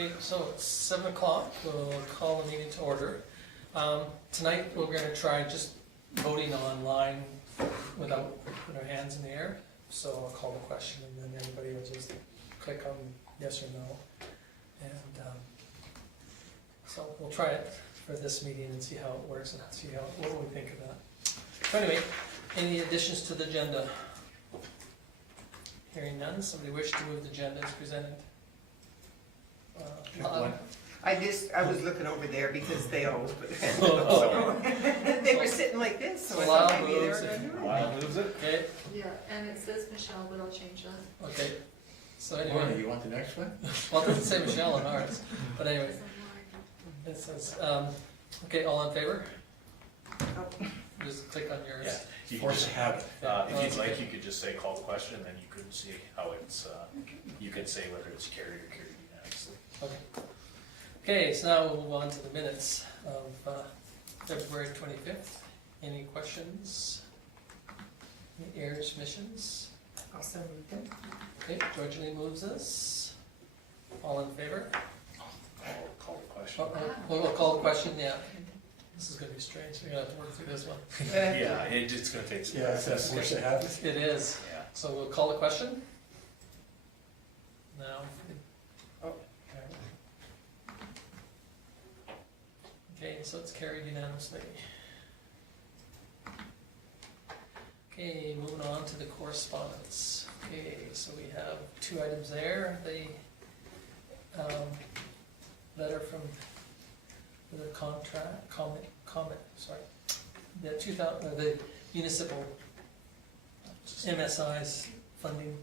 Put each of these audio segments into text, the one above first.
Okay, so it's 7 o'clock, we'll call the meeting to order. Tonight, we're gonna try just voting online without putting our hands in the air. So I'll call the question and then everybody will just click on yes or no. And so we'll try it for this meeting and see how it works and see what we think of that. So anyway, any additions to the agenda? Hearing none, somebody wish to move the agenda as presented? I was looking over there because they always put their hands Oh. up. They were sitting like this, so I Lyle thought maybe they were moves gonna it. do it. Lyle moves it. Okay, Yeah, and it says Michelle, but I'll change that. okay. So Warren, anyway, you want the next one? well, it doesn't say Michelle on ours, but anyway, it says, okay, all in favor? Oh. Just click on yours. Yeah, you can Force just of habit. if you'd like, you could just say call the question, and then you could see how it's, you could say whether it's carried or carried unanimously. Okay. Okay, so now we'll move on to the minutes of February 25th. Any questions? Any errors, omissions? I'll send them. Okay, Georgie moves us. All in favor? Call the question. We'll call the question, yeah. This is gonna be strange, we're gonna have to work through this one. Yeah, it's gonna take some. Yeah, it's that force of habit. It is. Yeah. So we'll call the question? Now. Oh. Okay, so it's carried unanimously. Okay, moving on to the correspondence. Okay, so we have 2 items there. The letter from the the municipal MSI's funding.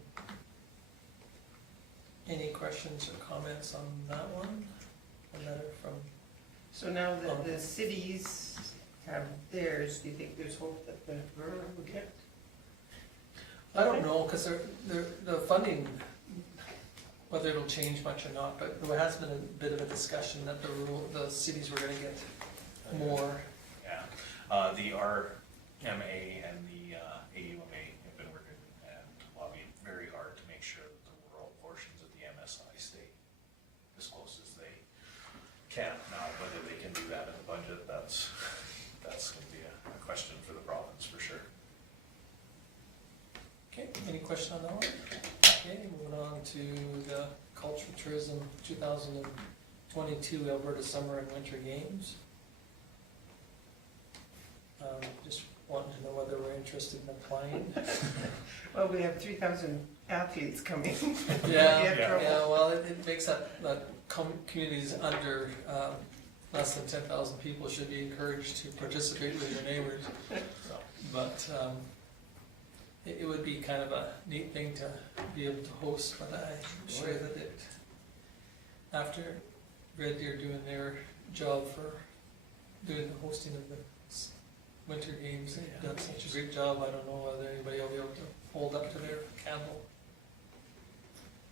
Any questions or comments on that one? A letter from, So now that the cities have theirs, do you think there's hope that the rural will get? I don't know, because the funding, whether it'll change much or not, but there has been a bit of a discussion that the cities were gonna get more. Yeah, the RMA and the AUMA have been working and lobbying very hard to make sure that the rural portions of the MSI stay as close as they can. Now, whether they can do that in the budget, that's gonna be a question for the province for sure. Okay, any question on that one? Okay, moving on to the Culture Tourism 2022 Alberta Summer and Winter Games. Just wanting to know whether we're interested in applying. Well, we have 3,000 athletes coming. Yeah, We have trouble. well, it makes that communities under less than 10,000 people should be encouraged to participate with their neighbors. So, But it would be kind of a neat thing to be able to host, but I'm sure that after Red Deer doing their job for doing the hosting of the Winter Games, they've done such a great job, I don't know whether anybody will be able to hold up to their candle.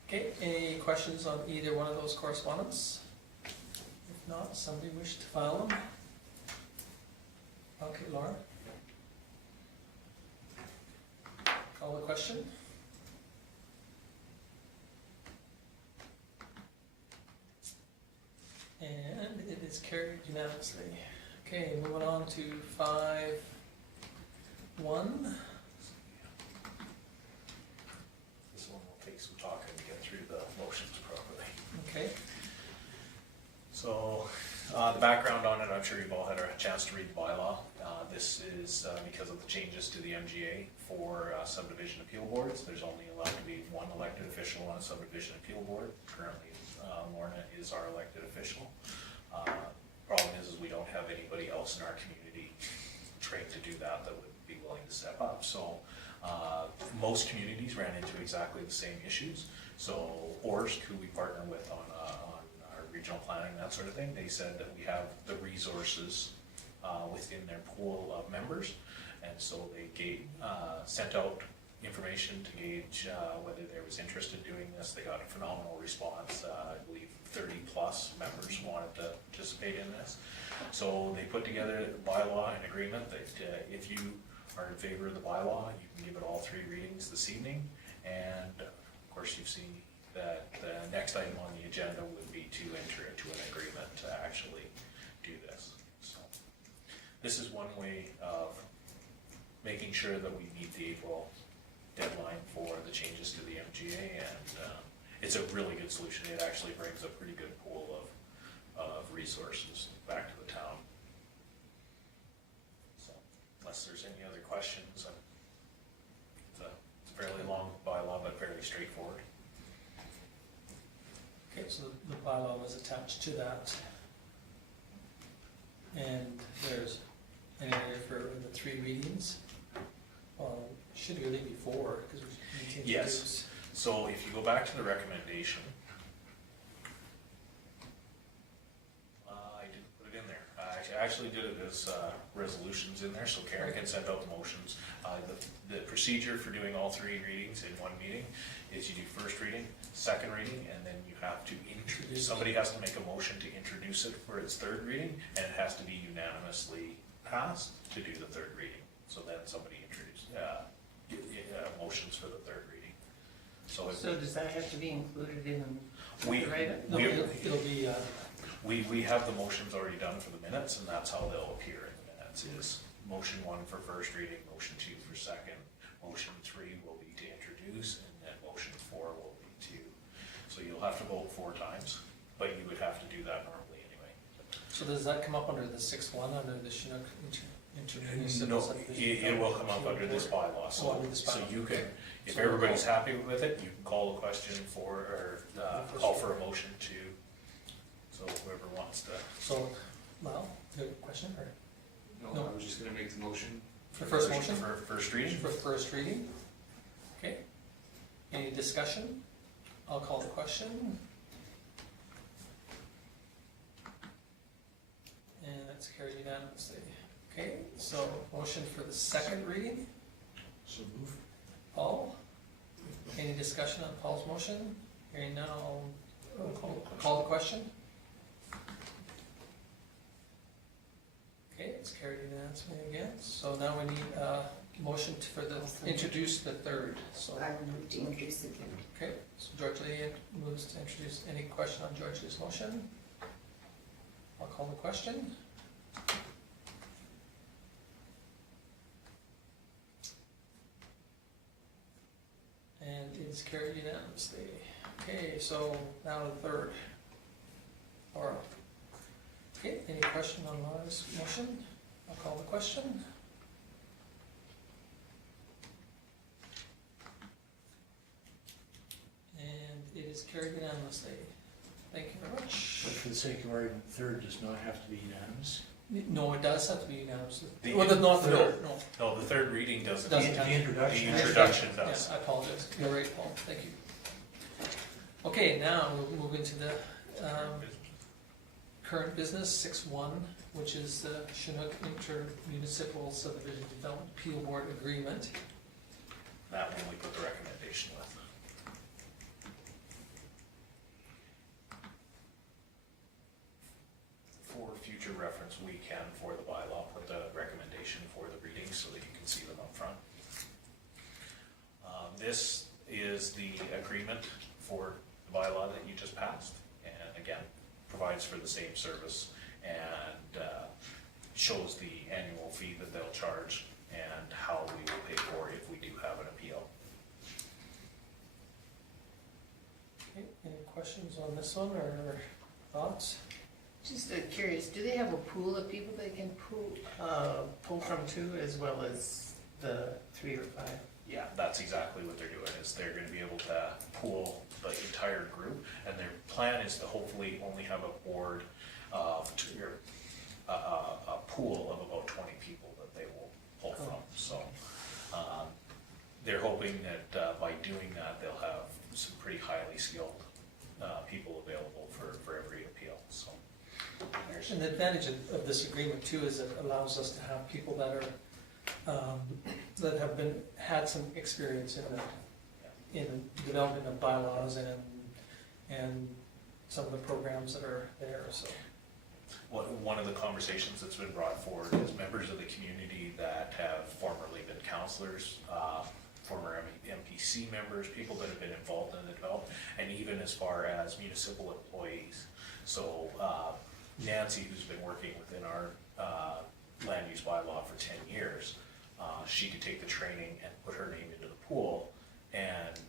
Okay, any questions on either one of those correspondence? If not, somebody wish to file them? Okay, Laura? Call the question? And it is carried unanimously. Okay, moving on to 5.1. this one will take some talking to get through the motions properly. Okay, So, the background on it, I'm sure you've all had a chance to read the bylaw. This is because of the changes to the MGA for subdivision appeal boards. There's only allowed to be one elected official on a subdivision appeal board. Currently, Lorna is our elected official. Problem is we don't have anybody else in our community trained to do that would be willing to step up. So, most communities ran into exactly the same issues. So, Orsk, who we partner with on our regional planning, that sort of thing, they said that we have the resources within their pool of members, and so they sent out information to gauge whether there was interest in doing this. They got a phenomenal response. I believe 30 plus members wanted to participate in this. So they put together a bylaw and agreement that if you are in favor of the bylaw, you can give it all 3 readings this evening. And of course, you've seen that the next item on the agenda would be to enter into an agreement to actually do this. So this is one way of making sure that we meet the April deadline for the changes to the MGA, and it's a really good solution. It actually brings a pretty good pool of resources back to the town. So unless there's any other questions, it's a fairly long bylaw, but fairly straightforward. Okay, so the bylaw was attached to that. And there's an area for the 3 readings. Should really be 4, because we need to Yes. introduce. So if you go back to the recommendation, I didn't put it in there. I actually did it as resolutions in there, so Karen can send out the motions. The procedure for doing all 3 readings in one meeting is you do first reading, second reading, and then you have to introduce. Somebody has to make a motion to introduce it for its 3rd reading, and it has to be unanimously passed to do the 3rd reading. So then somebody motions for the 3rd reading. So does that have to be included in We- the write-up? No, it'll be, we have the motions already done for the minutes, and that's how they'll appear in the minutes, is motion 1 for first reading, motion 2 for second, motion 3 will be to introduce, and then motion 4 will be to, so you'll have to vote 4 times, but you would have to do that normally anyway. so does that come up under the 6.1, under the Chinook Intermunicipal No, Subdivision? it will come up under this bylaw, Oh, under this so bylaw. you can, if So- everybody's happy with it, you can call a question for, or call for a motion to, so whoever wants to. So, Lyle, you have a question, or No, No. I was just gonna make the motion. for first motion? For first reading? For first reading? Okay. Any discussion? I'll call the question. And that's carried unanimously. Okay, so motion for the second reading, So move. Paul? Any discussion on Paul's motion? Hearing none, I'll call the question. Okay, it's carried unanimously again, so now we need a motion for the, introduce the 3rd, so. I will move to introduce the third. Okay, so George Lee moves to introduce. Any question on George's motion? I'll call the question. And it is carried unanimously. Okay, so now the 3rd. Laura. Okay, any question on Laura's motion? I'll call the question. And it is carried unanimously. Thank you very much. But for the sake of argument, 3rd does not have to be unanimous. No, it does have to be unanimous. The- Well, not the No. 3rd, no. No, the 3rd reading doesn't. Doesn't The have- The introduction. introduction Yeah, does. I apologize. You're right, Paul. Thank you. Okay, now we'll move into the current business, 6.1, which is the Chinook Intermunicipal Subdivision Development Appeal Board Agreement. That one we put the recommendation with. For future reference, we can, for the bylaw, put the recommendation for the readings so that you can see them up front. This is the agreement for the bylaw that you just passed, and again, provides for the same service and shows the annual fee that they'll charge and how we will pay for it if we do have an appeal. Okay, any questions on this one or thoughts? Just curious, do they have a pool of people they can pull from too, as well as the 3 or 5? Yeah, that's exactly what they're doing, is they're gonna be able to pool the entire group, and their plan is to hopefully only have a board of, a pool of about 20 people that they will pull from, so. They're hoping that by doing that, they'll have some pretty highly skilled people available for every appeal, so. And the advantage of this agreement too is it allows us to have people that are, that have had some experience in development of bylaws and some of the programs that are there, so. One of the conversations that's been brought forward is members of the community that have formerly been counselors former MPC members, people that have been involved in the development, and even as far as municipal employees. So Nancy, who's been working within our land use bylaw for 10 years, she could take the training and put her name into the pool and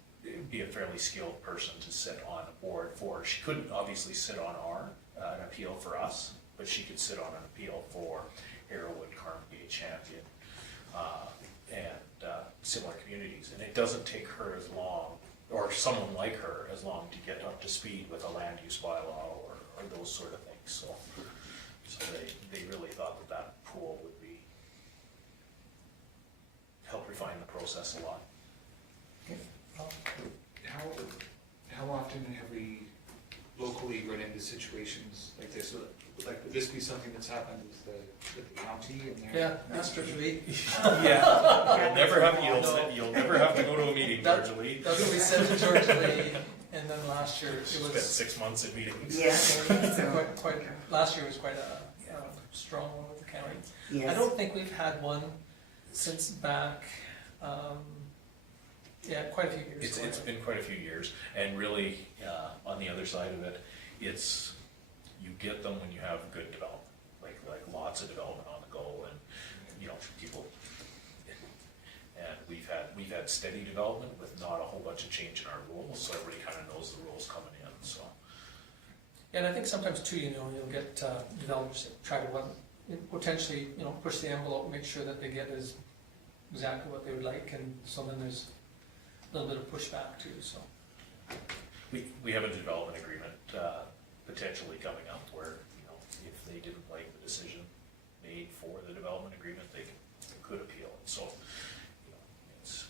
be a fairly skilled person to sit on a board for. She couldn't obviously sit on an appeal for us, but she could sit on an appeal for Arrowwood, Carmody, Champion, and similar communities. And it doesn't take her as long, or someone like her, as long to get up to speed with a land use bylaw or those sort of things. So they really thought that pool would be, help refine the process a lot. How often have we locally run into situations like this? Like, would this be something that's happened with the county and their? Yeah, Mr. Lee. Yeah, you'll never have to go to a meeting, That- George Lee. That's what we said to George Lee, and then last year it Spent was 6 months in meetings. Yeah. quite, last year was quite a strong one with the county. I Yes. don't think we've had one since back, quite a few years. It's been quite a few years, and really, on the other side of it, it's, you get them when you have good development, like lots of development on the go, and, people, and we've had steady development with not a whole bunch of change in our rules, so everybody kind of knows the rules coming in, so. And I think sometimes too, you'll get developers that try to potentially, push the envelope, make sure that they get exactly what they would like, and so then there's a little bit of pushback too, so. We have a development agreement potentially coming up where, if they didn't like the decision made for the development agreement, they could appeal it. So,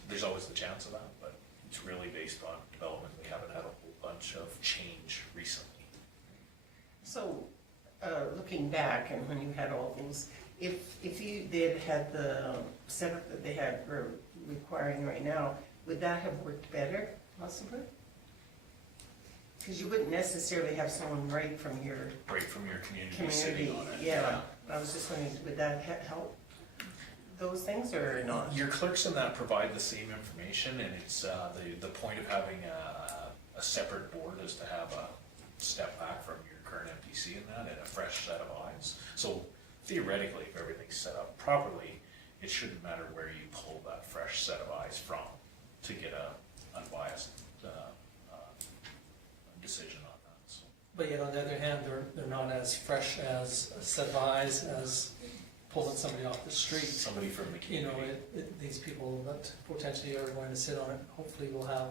there's always the chance of that, but it's really based on development. We haven't had a whole bunch of change recently. So, looking back and when you had all those, if they had the setup that they were requiring right now, would that have worked better, possibly? Because you wouldn't necessarily have someone right from your community sitting on it. yeah. I was just wondering, would that help those things or not? Your clerks in that provide the same information, and it's the point of having a separate board is to have a step back from your current MPC in that and a fresh set of eyes. So theoretically, if everything's set up properly, it shouldn't matter where you pull that fresh set of eyes from to get a unbiased decision on that. So. But yet on the other hand, they're not as fresh as a set of eyes as pulling somebody off the street. Somebody from the community. These people that potentially are going to sit on it, hopefully will have,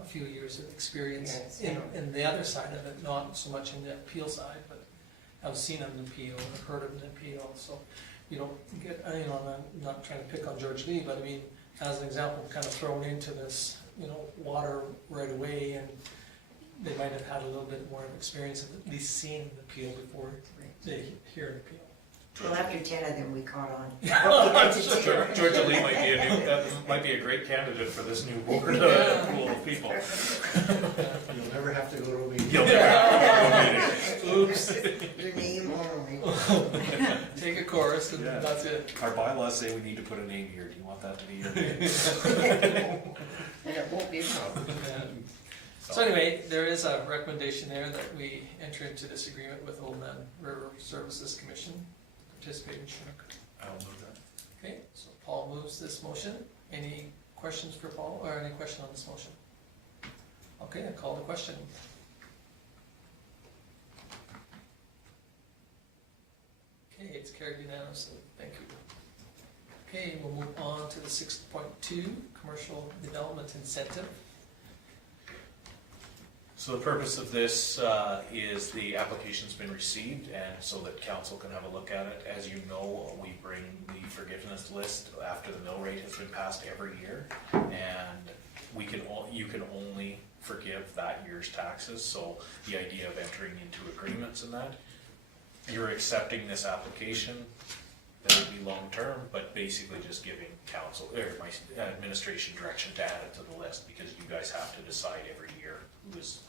a few years of experience Yes, in the other side of it, not so much in the appeal side, but have seen an appeal, have heard of an appeal, so you don't get, I'm not trying to pick on George Lee, but I mean, as an example, kind of thrown into this, water right away, and they might have had a little bit more of experience of at least seeing an appeal before they hear an appeal. Well, after 10 of them, we caught on. Okay, Georgia Lee might be a great candidate for this new board pool of people. You'll never have to go to a meeting. You'll never have to go to a meeting. Oops. Your name only. Take a chorus and Yeah. that's it. Our bylaws say we need to put a name here. Do you want that to be your name? And it won't be a problem. So anyway, there is a recommendation there that we enter into this agreement with Old Man River Services Commission, participate in Chinook. I'll move that. Okay, so Paul moves this motion. Any questions for Paul, or any question on this motion? Okay, I call the question. Okay, it's carried unanimously. Thank you. Okay, we'll move on to the 6.2, commercial development incentive. So the purpose of this is the application's been received, and so that council can have a look at it. As you know, we bring the forgiveness list after the mill rate has been passed every year, and you can only forgive that year's taxes. So the idea of entering into agreements and that, you're accepting this application, that would be long-term, but basically just giving council, or my administration direction to add it to the list, because you guys have to decide every year who is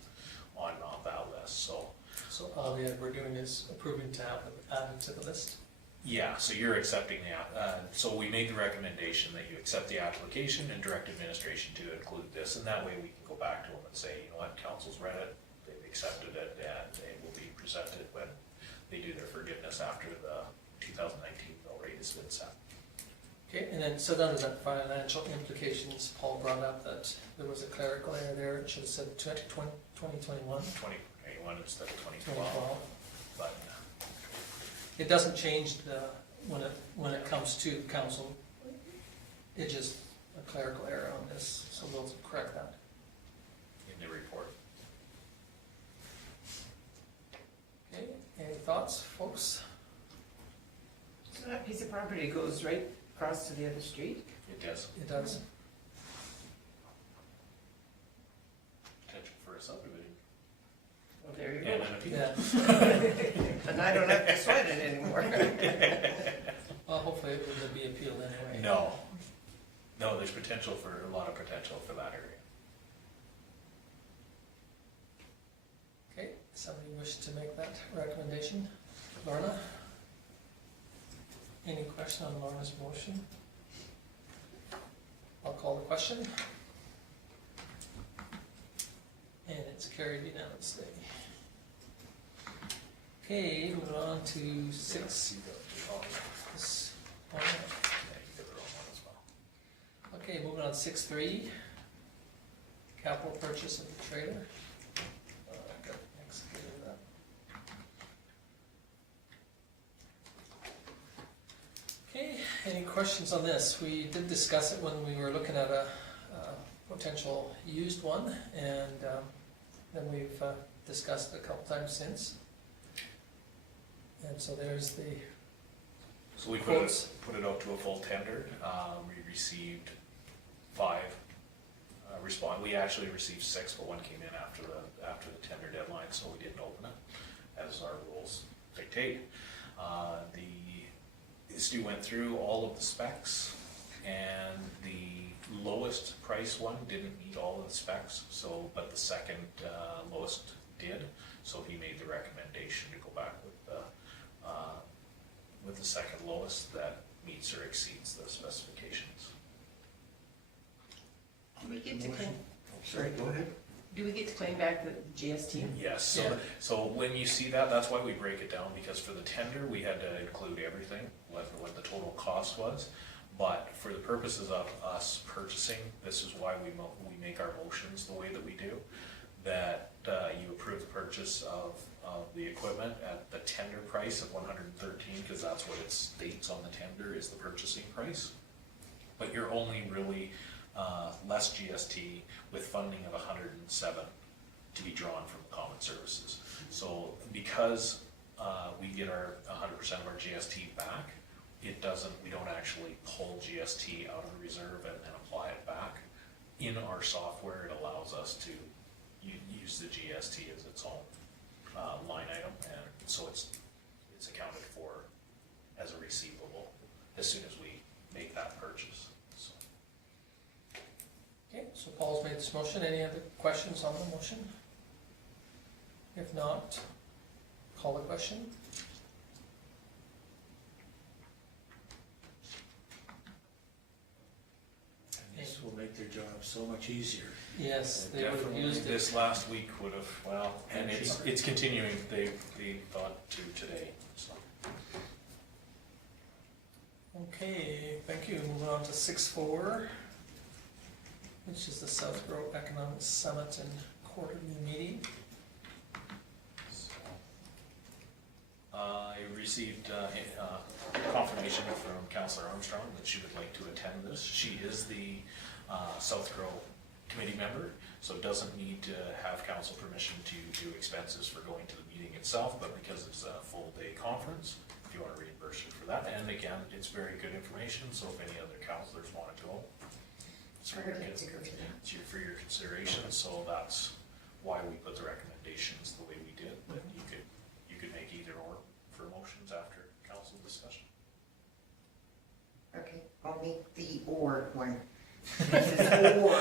on that list, so. So all we're doing is approving to have it added to the list. Yeah, so you're accepting so we made the recommendation that you accept the application and direct administration to include this, and that way we can go back to them and say, you know what, council's read it, they've accepted it, and it will be presented when they do their forgiveness after the 2019 mill rate has been set. Okay, and then, so under that financial implications, Paul brought up that there was a clerical error there, it should have said 2021. 2021 instead of 2012, but It doesn't change when it comes to council, it's just a clerical error on this, so we'll correct that. in the report. Okay, any thoughts, folks? So that piece of property goes right across to the other street? It does. It does. Potential for a subdivision. Well, there you And go. an appeal. Yeah, And I don't have to sweat it anymore. well, hopefully it will be appealed anyway. No, there's potential for, a lot of potential for that area. Okay, somebody wish to make that recommendation? Lorna? Any question on Lorna's motion? I'll call the question. And it's carried unanimously. Okay, moving on to 6. This one. Yeah, you did the wrong one as well. Okay, moving on to 6.3. Capital purchase of the trailer. I've got next to that. Okay, any questions on this? We did discuss it when we were looking at a potential used one, and then we've discussed it a couple times since. And so there's the So we quotes. put it out to a full tender. We received 5 respond. We actually received 6, but one came in after the tender deadline, so we didn't open it, as our rules dictate. Stu went through all of the specs, and the lowest price one didn't meet all of the specs. So, but the second lowest did. So he made the recommendation to go back with the second lowest that meets or exceeds the specifications. Do we get to claim, Sorry, go ahead. do we get to claim back the GST? Yes, Yeah. so when you see that, that's why we break it down, because for the tender, we had to include everything, what the total cost was. But for the purposes of us purchasing, this is why we make our motions the way that we do. That you approve the purchase of the equipment at the tender price of $113, because that's what it states on the tender is the purchasing price. But you're only really less GST with funding of $107 to be drawn from common services. So because we get our 100% of our GST back, we don't actually pull GST out of the reserve and apply it back. In our software, it allows us to use the GST as its own line item, and so it's accounted for as a receivable as soon as we make that purchase. So. Okay, so Paul's made this motion. Any other questions on the motion? If not, call the question. And this will make their job so much easier. Yes, they would have Definitely, used it. this last week would have, well, and it's continuing, they thought to today, so. Okay, thank you. Moving on to 6.4, which is the SouthGrow Economic Summit and Quarterly Meeting. I received confirmation from Councillor Armstrong that she would like to attend this. She is the SouthGrow committee member, so doesn't need to have council permission to do expenses for going to the meeting itself, but because it's a full day conference, if you want to reimburse her for that. And again, it's very good information, so if any other councillors want to go, it's I very would like good. to go to that. It's for your consideration, so that's why we put the recommendations the way we did, but you could make either or for motions after council discussion. Okay, I'll make the or one. This is or.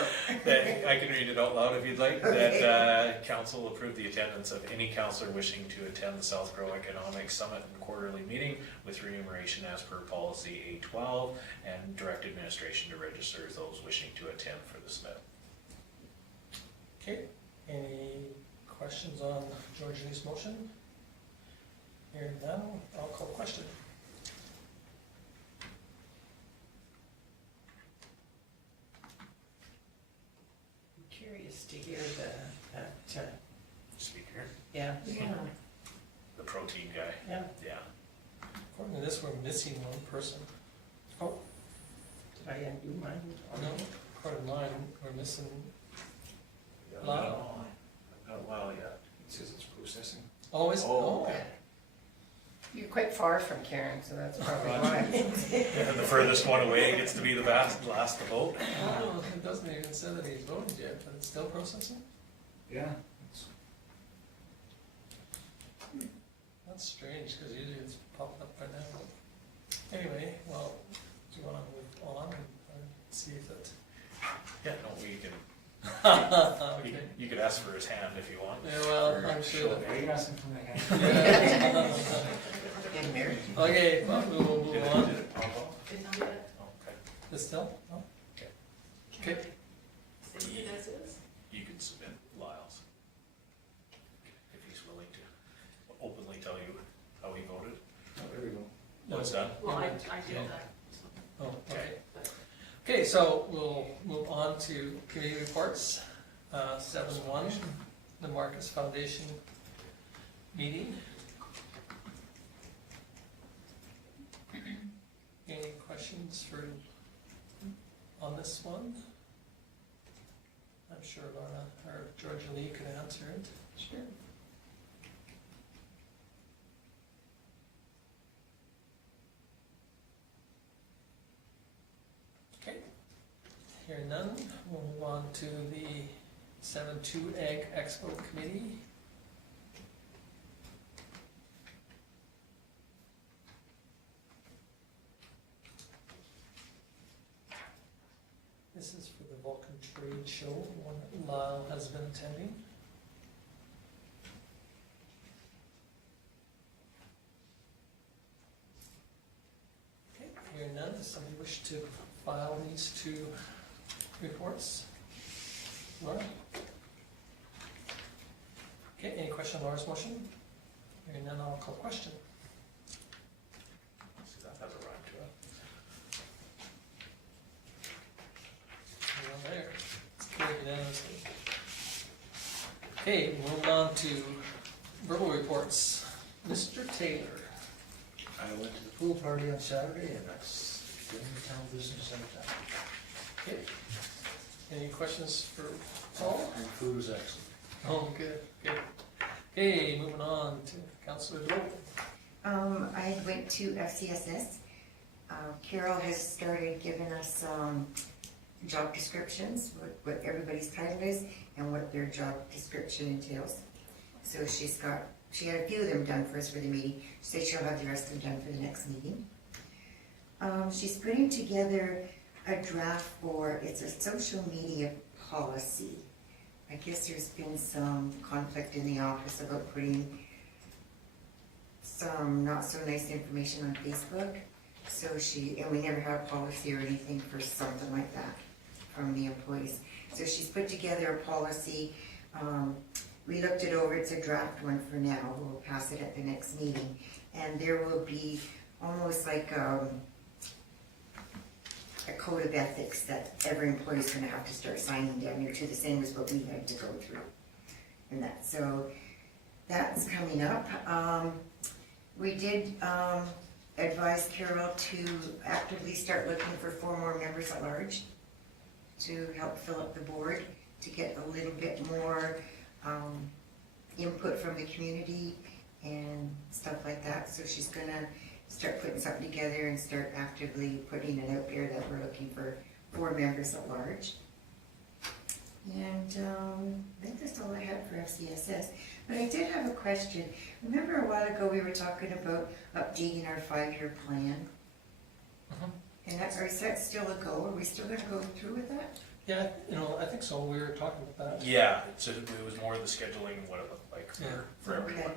I can read it out loud if you'd like. Okay. That council approved the attendance of any councillor wishing to attend the SouthGrow Economic Summit and quarterly meeting with remuneration as per policy A12, and direct administration to register those wishing to attend for the summit. Okay, any questions on George Lee's motion? Hearing none, I'll call question. I'm curious to hear that, Speaker, yeah, Yeah. the protein guy, yeah. yeah. According to this, we're missing one person. Oh, Did I undo mine? no, according to mine, we're missing No, Lyle. not Lyle yet. It says it's processing. Oh, is, Oh. oh, You're quite far from Karen, so that's probably why. And the furthest one away gets to be the last to vote. oh, it doesn't even say that he's voted yet, but it's still processing? Yeah. it's- That's strange, because usually it's popping up by now. Anyway, well, do you wanna move on and see if it? Yeah, no, we can, Okay. you could ask for his hand if you want. Yeah, well, Or I'm show sure it. that. Are you asking for my hand? Yeah. Getting married. Okay, well, we will Did move it- on. did it pop up? Did not yet. Okay. This still? No? Can Okay. I say it as is? You can submit Lyle's. If he's willing to openly tell you how he voted. Oh, there we go. No. What's done? Well, I Yeah. did that. Oh, okay. Okay, so we'll move on to committee reports. 7-1, the Marquis Foundation meeting. Any questions on this one? I'm sure Lorna or Georgia Lee could answer it. Sure. Okay, hearing none, we'll move on to the 7-2 Ag Expo Committee. This is for the Vulcan Trade Show, one that Lyle has been attending. Okay, hearing none, does somebody wish to file these two reports? Laura? Okay, any question on Laura's motion? Hearing none, I'll call question. See, that has a rhyme to it. Well, there, it's carried unanimously. Okay, moving on to verbal reports. Mr. Taylor. I went to the pool party on Saturday, and that's getting the town business anytime. Okay. Any questions for Paul? And food was excellent. Oh, good, good. Okay, moving on to Councillor Dolan. I went to FCSS. Carol has started giving us job descriptions, what everybody's title is, and what their job description entails. So she had a few of them done for us for the meeting. She said she'll have the rest of them done for the next meeting. She's putting together a draft for, it's a social media policy. I guess there's been some conflict in the office about putting some not so nice information on Facebook. So and we never had a policy or anything for something like that from the employees. So she's put together a policy. We looked it over, it's a draft one for now. We'll pass it at the next meeting. And there will be almost like a code of ethics that every employee is gonna have to start signing down here to, the same as what we had to go through. And that, so that's coming up. We did advise Carol to actively start looking for 4 more members at large to help fill up the board, to get a little bit more input from the community and stuff like that. So she's gonna start putting something together and start actively putting it out there that we're looking for 4 members at large. And I think that's all I had for FCSS. But I did have a question. Remember a while ago we were talking about updating our 5-year plan? Mhm. And is that still a go? Are we still gonna go through with that? Yeah, I think so, we were talking about that. Yeah, so it was more the scheduling, what it looked like Yeah. for everyone.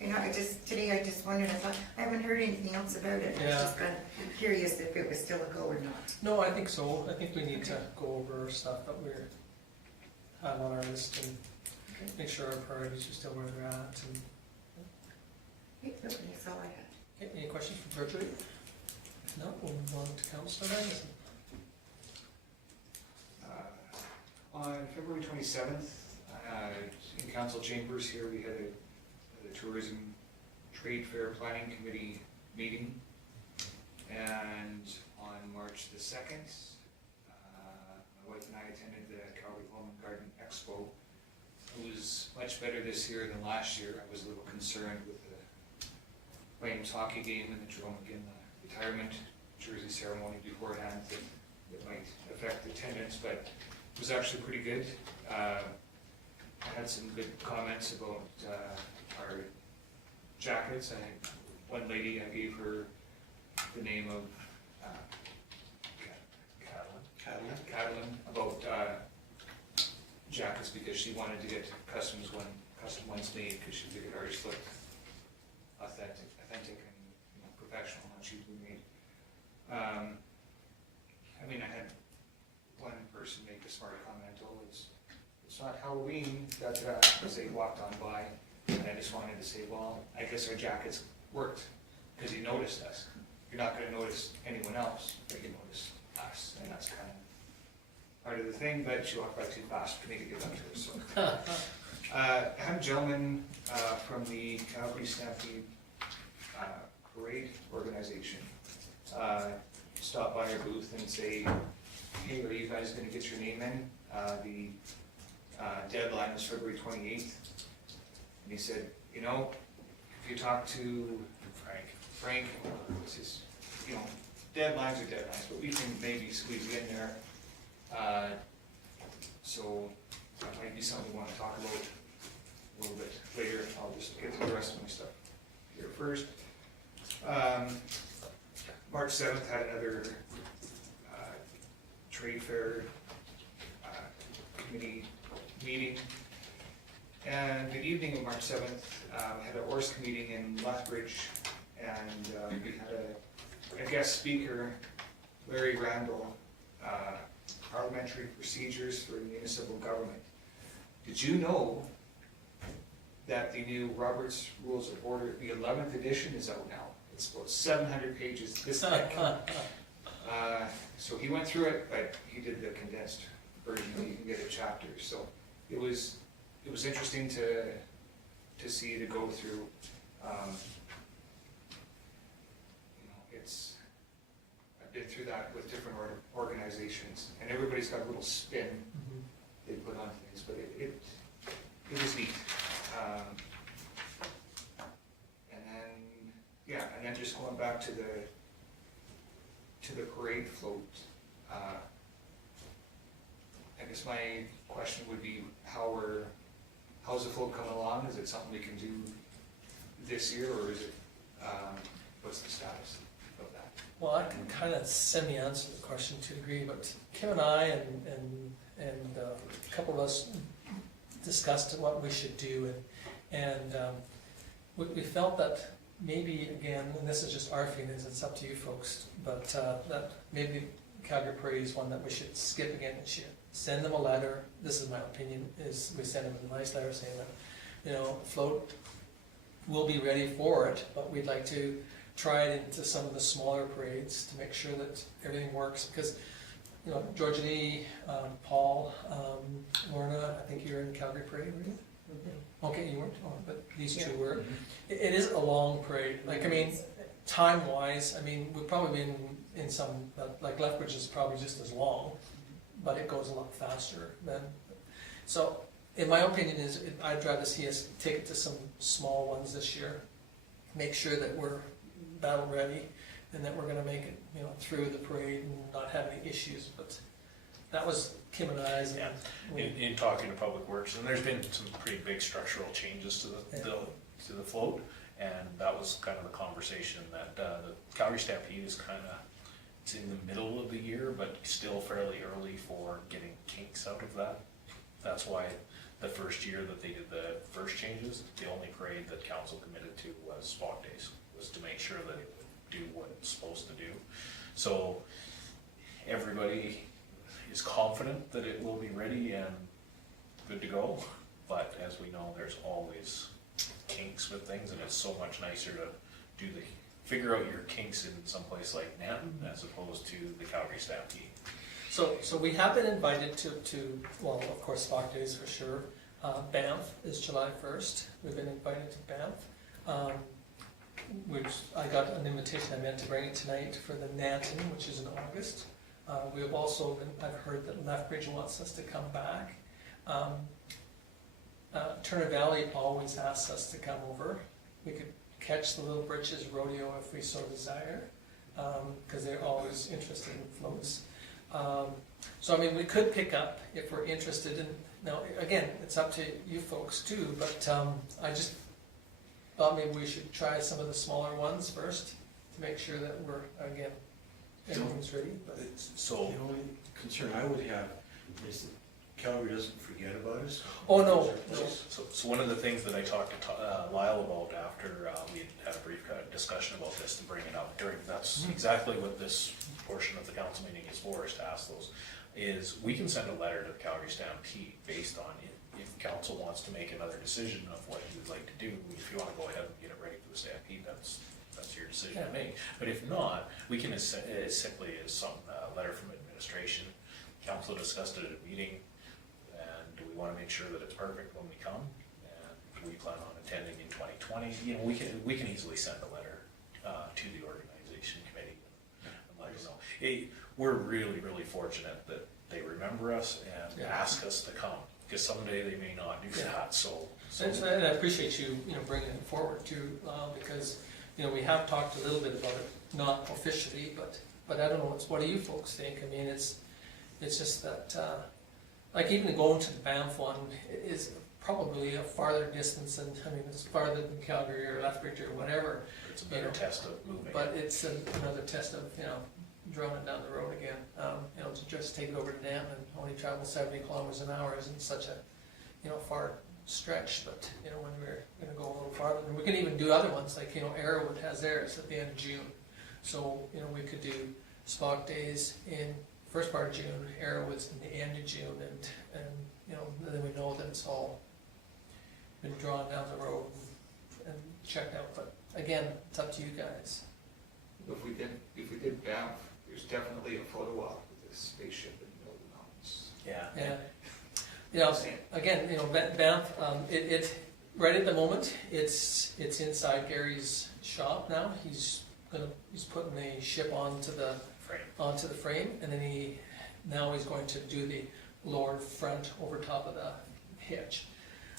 Okay. Today I just wondered, I thought, I haven't heard anything else about it. I was Yeah. just kind of curious if it was still a go or not. No, I think so, I think we need to go over stuff that we're, have on our list and Okay. make sure our priorities are still where they're at. And Okay, that's all I had. okay, any questions for Gertrude? If not, we'll move on to Councillor Anderson. On February 27th, in council chambers here, we had a tourism trade fair planning committee meeting. And on March the 2nd, my wife and I attended the Calgary Home and Garden Expo. It was much better this year than last year. I was a little concerned with the Flames hockey game and the Jerome McGinn retirement jersey ceremony beforehand that it might affect attendance, but it was actually pretty good. I had some good comments about our jackets. One lady, I gave her the name of Catalan about jackets because she wanted to get custom ones made because she figured ours looked authentic and professional, not cheaply made. I had one person make a smart comment, it's not Halloween, as they walked on by, and I just wanted to say, well, I guess our jackets worked, because you noticed us. You're not gonna notice anyone else, but you notice us, and that's kind of part of the thing, but she walked by too fast for me to give up to her, so. I had a gentleman from the Calgary Stampede Parade Organization stop by our booth and say, hey, are you guys gonna get your name in? The deadline was February 28th. And he said, if you talk to Frank, it's his, deadlines are deadlines, but we can maybe squeeze it in there. So that might be something we want to talk about a little bit later. I'll just get to the rest of my stuff here first. March 7th had another trade fair committee meeting. And the evening of March 7th, we had a ORSC meeting in Lethbridge, and we had a guest speaker, Larry Randall, Parliamentary Procedures for Municipal Government. Did you know that the new Robert's Rules of Order, the 11th edition, is out now? It's about 700 pages this thick. So he went through it, but he did the condensed version that you can get a chapter. So it was interesting to see, to go through. I've been through that with different organizations, and everybody's got a little spin they put on things, but it was neat. And then just going back to the parade float. I guess my question would be, how's the float coming along? Is it something we can do this year, or is it, what's the status of that? Well, I can kind of semi-answer the question to a degree, but Kim and I and a couple of us discussed what we should do, and we felt that maybe, again, and this is just our feelings, it's up to you folks, but that maybe Calgary Parade is one that we should skip again this year. Send them a letter, this is my opinion, is we send them a nice letter saying that, float, we'll be ready for it, but we'd like to try it into some of the smaller parades to make sure that everything works, because Georgia Lee, Paul, Lorna, I think you're in Calgary Parade, were you? Okay, you weren't, but these two were. It is a long parade, time-wise, we've probably been in some, like Lethbridge is probably just as long, but it goes a lot faster then. So, in my opinion, I'd rather see us take it to some small ones this year, make sure that we're battle ready, and that we're gonna make it, through the parade and not have any issues, but that was Kim and I's. Yeah. In talking to Public Works, and there's been some pretty big structural changes to the float, and that was kind of the conversation that the Calgary Stampede is kind of it's in the middle of the year, but still fairly early for getting kinks out of that. That's why the first year that they did the first changes, the only parade that council committed to was spot days, was to make sure that it would do what it's supposed to do. So everybody is confident that it will be ready and good to go, but as we know, there's always kinks with things, and it's so much nicer to figure out your kinks in someplace like Nanton as opposed to the Calgary Stampede. So we have been invited to well, of course, Spark Days for sure. Banff is July 1st. We've been invited to Banff, which I got an invitation. I meant to bring it tonight for the Nanton, which is in August. We have also I've heard that Lethbridge wants us to come back. Turner Valley always asks us to come over. We could catch the Little Britches Rodeo if we so desire, because they're always interested in floats. So I mean, we could pick up if we're interested in, now again, it's up to you folks too, but I just thought maybe we should try some of the smaller ones first to make sure that we're, again, everything's ready. But So, The only concern I would have is that Calgary doesn't forget about us. oh no, so one of the things that I talked to Lyle about after we had a brief discussion about this to bring it up during, that's exactly what this portion of the council meeting is for, is to ask those, is we can send a letter to the Calgary Stampede based on it. If council wants to make another decision of what you would like to do, if you want to go ahead and get it ready for the Stampede, that's your decision to make. But if not, we can as simply as some letter from administration, council discussed it at a meeting, and we want to make sure that it's perfect when we come, and we plan on attending in 2020. You know, we can easily send a letter to the organization committee and let us know. We're really, really fortunate that they remember us and ask us to come, because someday they may not do that. So and I appreciate you, bringing it forward too, because, we have talked a little bit about it, not officially, but I don't know, what do you folks think? I mean, it's just that, like even going to the Banff one is probably a farther distance, and I mean, it's farther than Calgary or Lethbridge or whatever. it's a better test of moving. But it's another test of, droning down the road again. To just take it over to Nanton and only travel 70 kilometers an hour isn't such a, far stretch, but, when we're gonna go a little farther, and we can even do other ones, like, Arrowwood has theirs at the end of June. So, we could do Spock Days in first part of June, Arrowwood's in the end of June, and then we know that it's all been drawn down the road and checked out, but again, it's up to you guys. If we did Banff, there's definitely a photo op with this spaceship in the middle of the mountains. Yeah. Again, Banff, it right at the moment, it's inside Gary's shop now. He's putting the ship onto the frame, and then he's going to do the lower front over top of the hitch.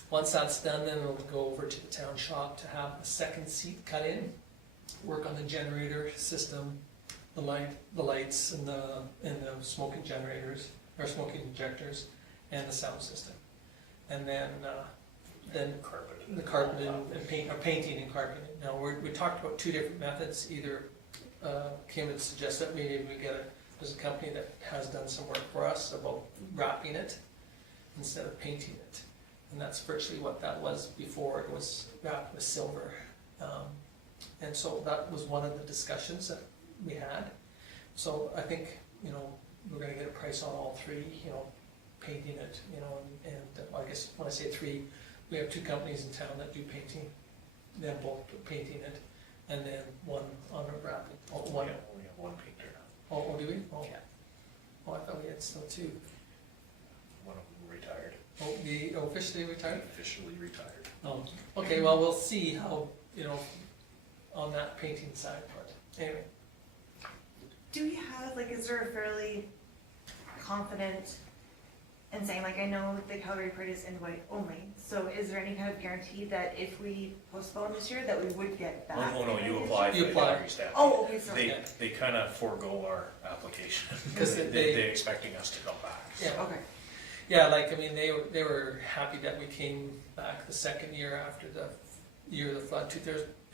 Once that's done, then it'll go over to the town shop to have a second seat cut in, work on the generator system, the lights and the smoking generators or smoking injectors, and the sound system, and then the carpet and painting and carpeting. Now we talked about two different methods. Either Kim had suggested that maybe there's a company that has done some work for us about wrapping it instead of painting it, and that's virtually what that was before. It was wrapped with silver. And so that was one of the discussions that we had. So I think, we're gonna get a price on all three, painting it, and I guess when I say three, we have two companies in town that do painting, them both painting it, and then one on a wrapping. We only have one painter now. Oh, do we? Oh. Yeah. Oh, I thought we had still two. One of them retired. Officially retired? Officially retired. Oh, okay, well, we'll see how, on that painting side, but anyway. Do we have, is there a fairly confident in saying, I know the Calgary Parade is in white only, so is there any kind of guarantee that if we postpone this year, that we would get back? Oh no, you apply for You the apply. Calgary Stampede. Oh, okay, sorry. They kind of forego our application, Because they're expecting us to come back. Yeah. Okay. Yeah, they were happy that we came back the second year after the year of the flood.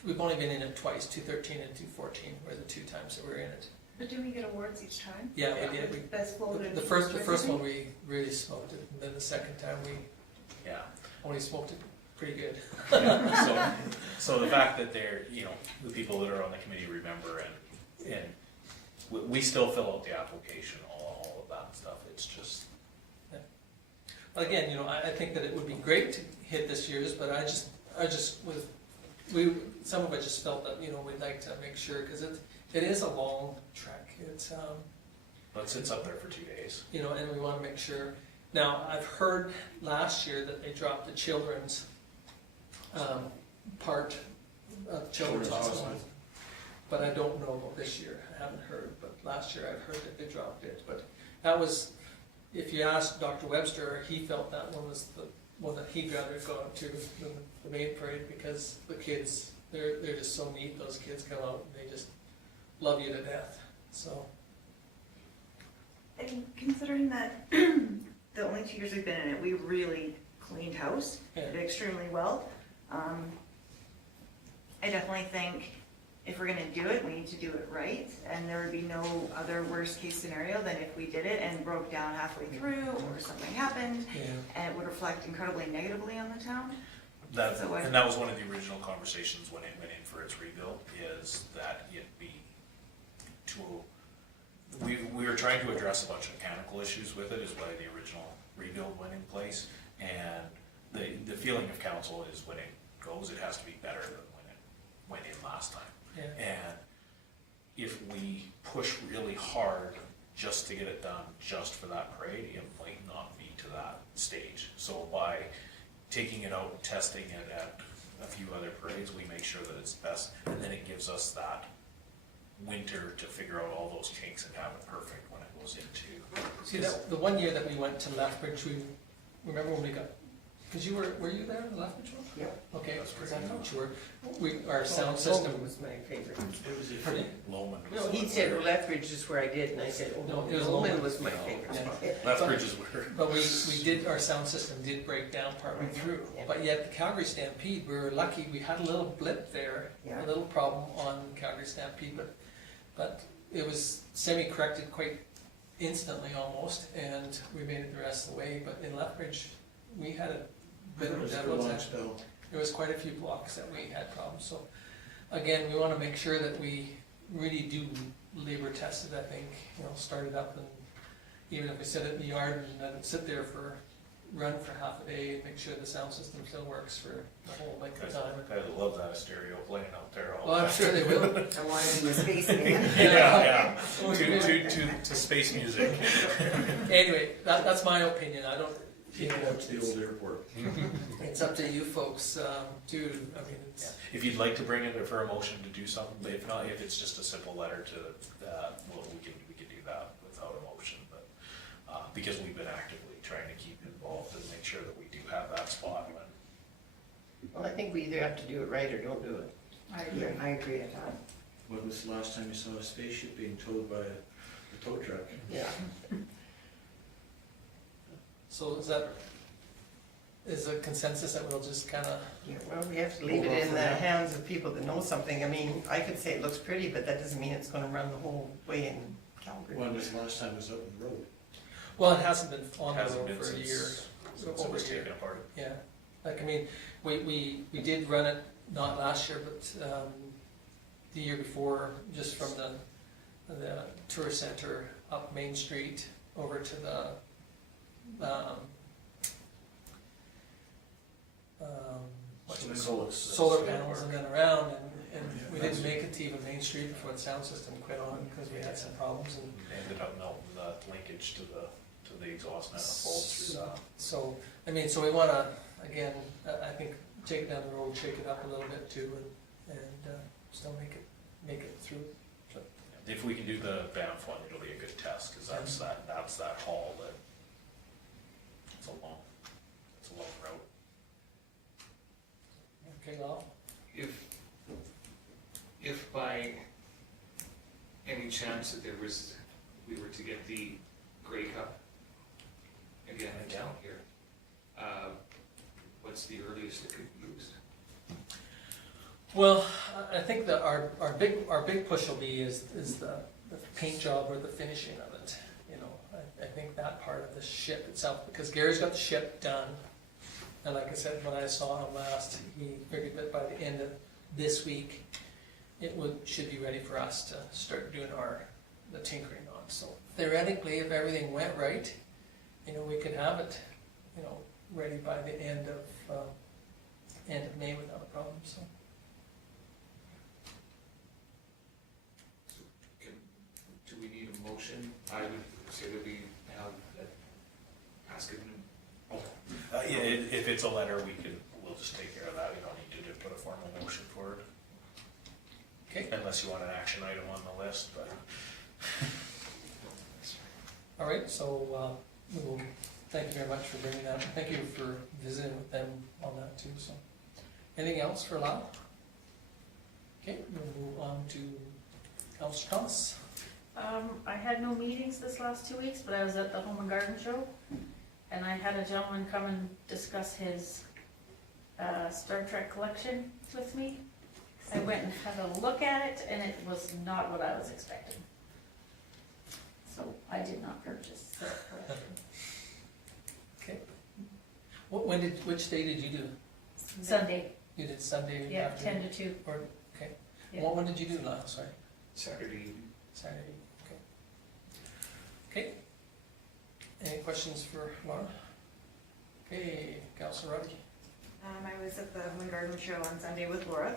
We've only been in it twice, 2013 and 2014 were the two times that we were in it. But do we get awards each time? Yeah, we did. We, Best floated. the first one we really smoked it, and then the second time we Yeah. only smoked it pretty good. So the fact that they're, you know, the people that are on the committee remember and we still fill out the application, all of that stuff, it's just. But again, you know, I think that it would be great to hit this year's, but I just some of it just felt that, you know, we'd like to make sure, because it is a long trek. It's, But it sits up there for 2 days. you know, and we want to make sure. Now, I've heard last year that they dropped the children's part of children's hospital, but I don't know about this year. I haven't heard, but last year I've heard that they dropped it. But that was, if you asked Dr. Webster, he felt that one was the one that he'd rather go to than the main parade, because the kids, they're just so neat. Those kids come out and they just love you to death. So. And considering that the only 2 years we've been in it, we really cleaned house, Yeah. did extremely well. I definitely think if we're gonna do it, we need to do it right, and there would be no other worst case scenario than if we did it and broke down halfway through, or something happened, Yeah. and it would reflect incredibly negatively on the town. So And that was one of the original conversations when it went in for its rebuild, is that it be we were trying to address a bunch of mechanical issues with it, is why the original rebuild went in place. And the feeling of council is when it goes, it has to be better than when it went in last time. Yeah. And if we push really hard just to get it done just for that parade, it might not be to that stage. So by taking it out and testing it at a few other parades, we make sure that it's best, and then it gives us that winter to figure out all those kinks and have it perfect when it goes into. See, that, the one year that we went to Lethbridge, we, remember when we got, because were you there in the Lethbridge one? Yeah. Okay, because I thought you were, our sound system. Lomond was my favorite. Pardon? Lomond. No, he said Lethbridge is where I did, and I said, No, oh, it was Lomond Lomond. was my favorite Yeah. spot. Lethbridge is where. But we did, our sound system did break down partway through, Yeah. but yet the Calgary Stampede, we were lucky, we had a little blip there, Yeah. a little problem on Calgary Stampede, but it was semi-corrected quite instantly almost, and we made it the rest of the way. But in Lethbridge, we had a bit of a deadline. There was quite a few blocks that we had problems, so again, we want to make sure that we really do labor test it, I think, you know, start it up, and even if we sit it in the yard and let it sit there run for half a day, and make sure the sound system still works for the whole length of time. I love that stereo playing out there all Well, I'm sure they will. I wanted in the space again. Yeah, to space music. Anyway, that's my opinion, I don't, you Take know, it out to the old airport. it's up to you folks, too, I mean, it's, If you'd like to bring it for a motion to do something, but if not, if it's just a simple letter to, well, we can do that without a motion, but, because we've been actively trying to keep involved and make sure that we do have that spot when. Well, I think we either have to do it right or don't do it. I agree with that. When was the last time you saw a spaceship being towed by a tow truck? Yeah. so is a consensus that we'll just kinda, Well, we have to leave it in the hands of people that know something. I mean, I could say it looks pretty, but that doesn't mean it's gonna run the whole way in Calgary. When was the last time it was out on the road? well, it hasn't been on the Hasn't road been for a since- year. Since it was taken apart. Yeah, like, I mean, we did run it, not last year, but the year before, just from the tourist center up Main Street over to the, what's it called? Solar panels, and then around, and we didn't make it to even Main Street before the sound system quit on, because we had some problems, and Ended up melting the linkage to the exhaust manifold through that. so, I mean, so we wanna, again, I think, take it down the road, shake it up a little bit too, and still make it through. If we can do the Banff one, it'll be a good test, because that's that hall that, it's a long route. Okay, Lyle? If by any chance that we were to get the Grey Cup again in town here, what's the earliest it could be used? Well, I think that our big push will be is the paint job or the finishing of it, you know. I think that part of the ship itself, because Gary's got the ship done. And like I said, when I saw him last, he figured that by the end of this week, should be ready for us to start doing the tinkering on. So theoretically, if everything went right, you know, we could have it, you know, ready by the end of May without a problem, so. Do we need a motion? I would say that we have, ask him. Yeah, if it's a letter, we'll just take care of that. We don't need to put a formal motion forward. Okay. Unless you want an action item on the list, but. All right, so we will, thank you very much for bringing that. Thank you for visiting with them on that too, so. Anything else for Lyle? Okay, we'll move on to Councillor Thomas. I had no meetings this last 2 weeks, but I was at the Home and Garden Show, and I had a gentleman come and discuss his Star Trek collection with me. I went and had a look at it, and it was not what I was expecting. So I did not purchase the collection. Okay. Which day did you do? Sunday, You did Sunday yeah, afternoon? 10 to 2. Or, okay. Yeah. What one did you do, Lyle? Sorry. Saturday evening. Saturday, okay. Okay. Any questions for Laura? Okay, Councillor Ruddy. I was at the Home and Garden Show on Sunday with Laura.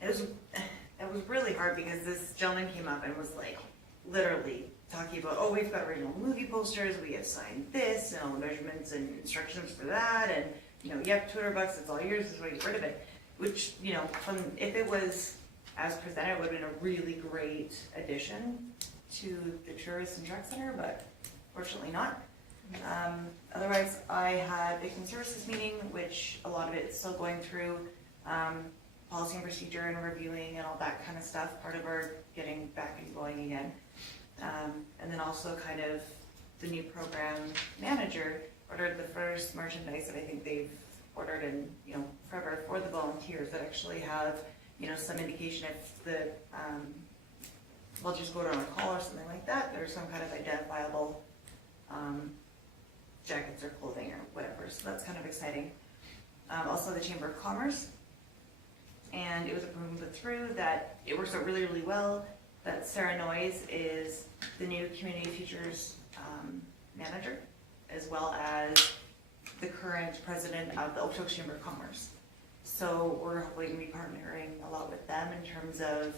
It was really hard because this gentleman came up and was like, literally talking about, oh, we've got original movie posters, we have signed this, and all the measurements and instructions for that, and, you know, yep, $200, it's all yours, this is why you get rid of it. Which, you know, if it was as presented, it would have been a really great addition to the Tourist and Rec Center, but fortunately not. Otherwise, I had a Victim Services meeting, which a lot of it's still going through policy and procedure and reviewing and all that kind of stuff, part of our getting back and going again. And then also kind of the new program manager ordered the first merchandise that I think they've ordered in, you know, forever for the volunteers that actually have, you know, some indication if the volunteers go on a call or something like that, there's some kind of identifiable jackets or clothing or whatever, so that's kind of exciting. Also the Chamber of Commerce, and it was approved and put through that it works out really, really well, that Sarah Noyes is the new Community Futures manager, as well as the current president of the Okotoks Chamber of Commerce. So we're hopefully going to be partnering a lot with them in terms of,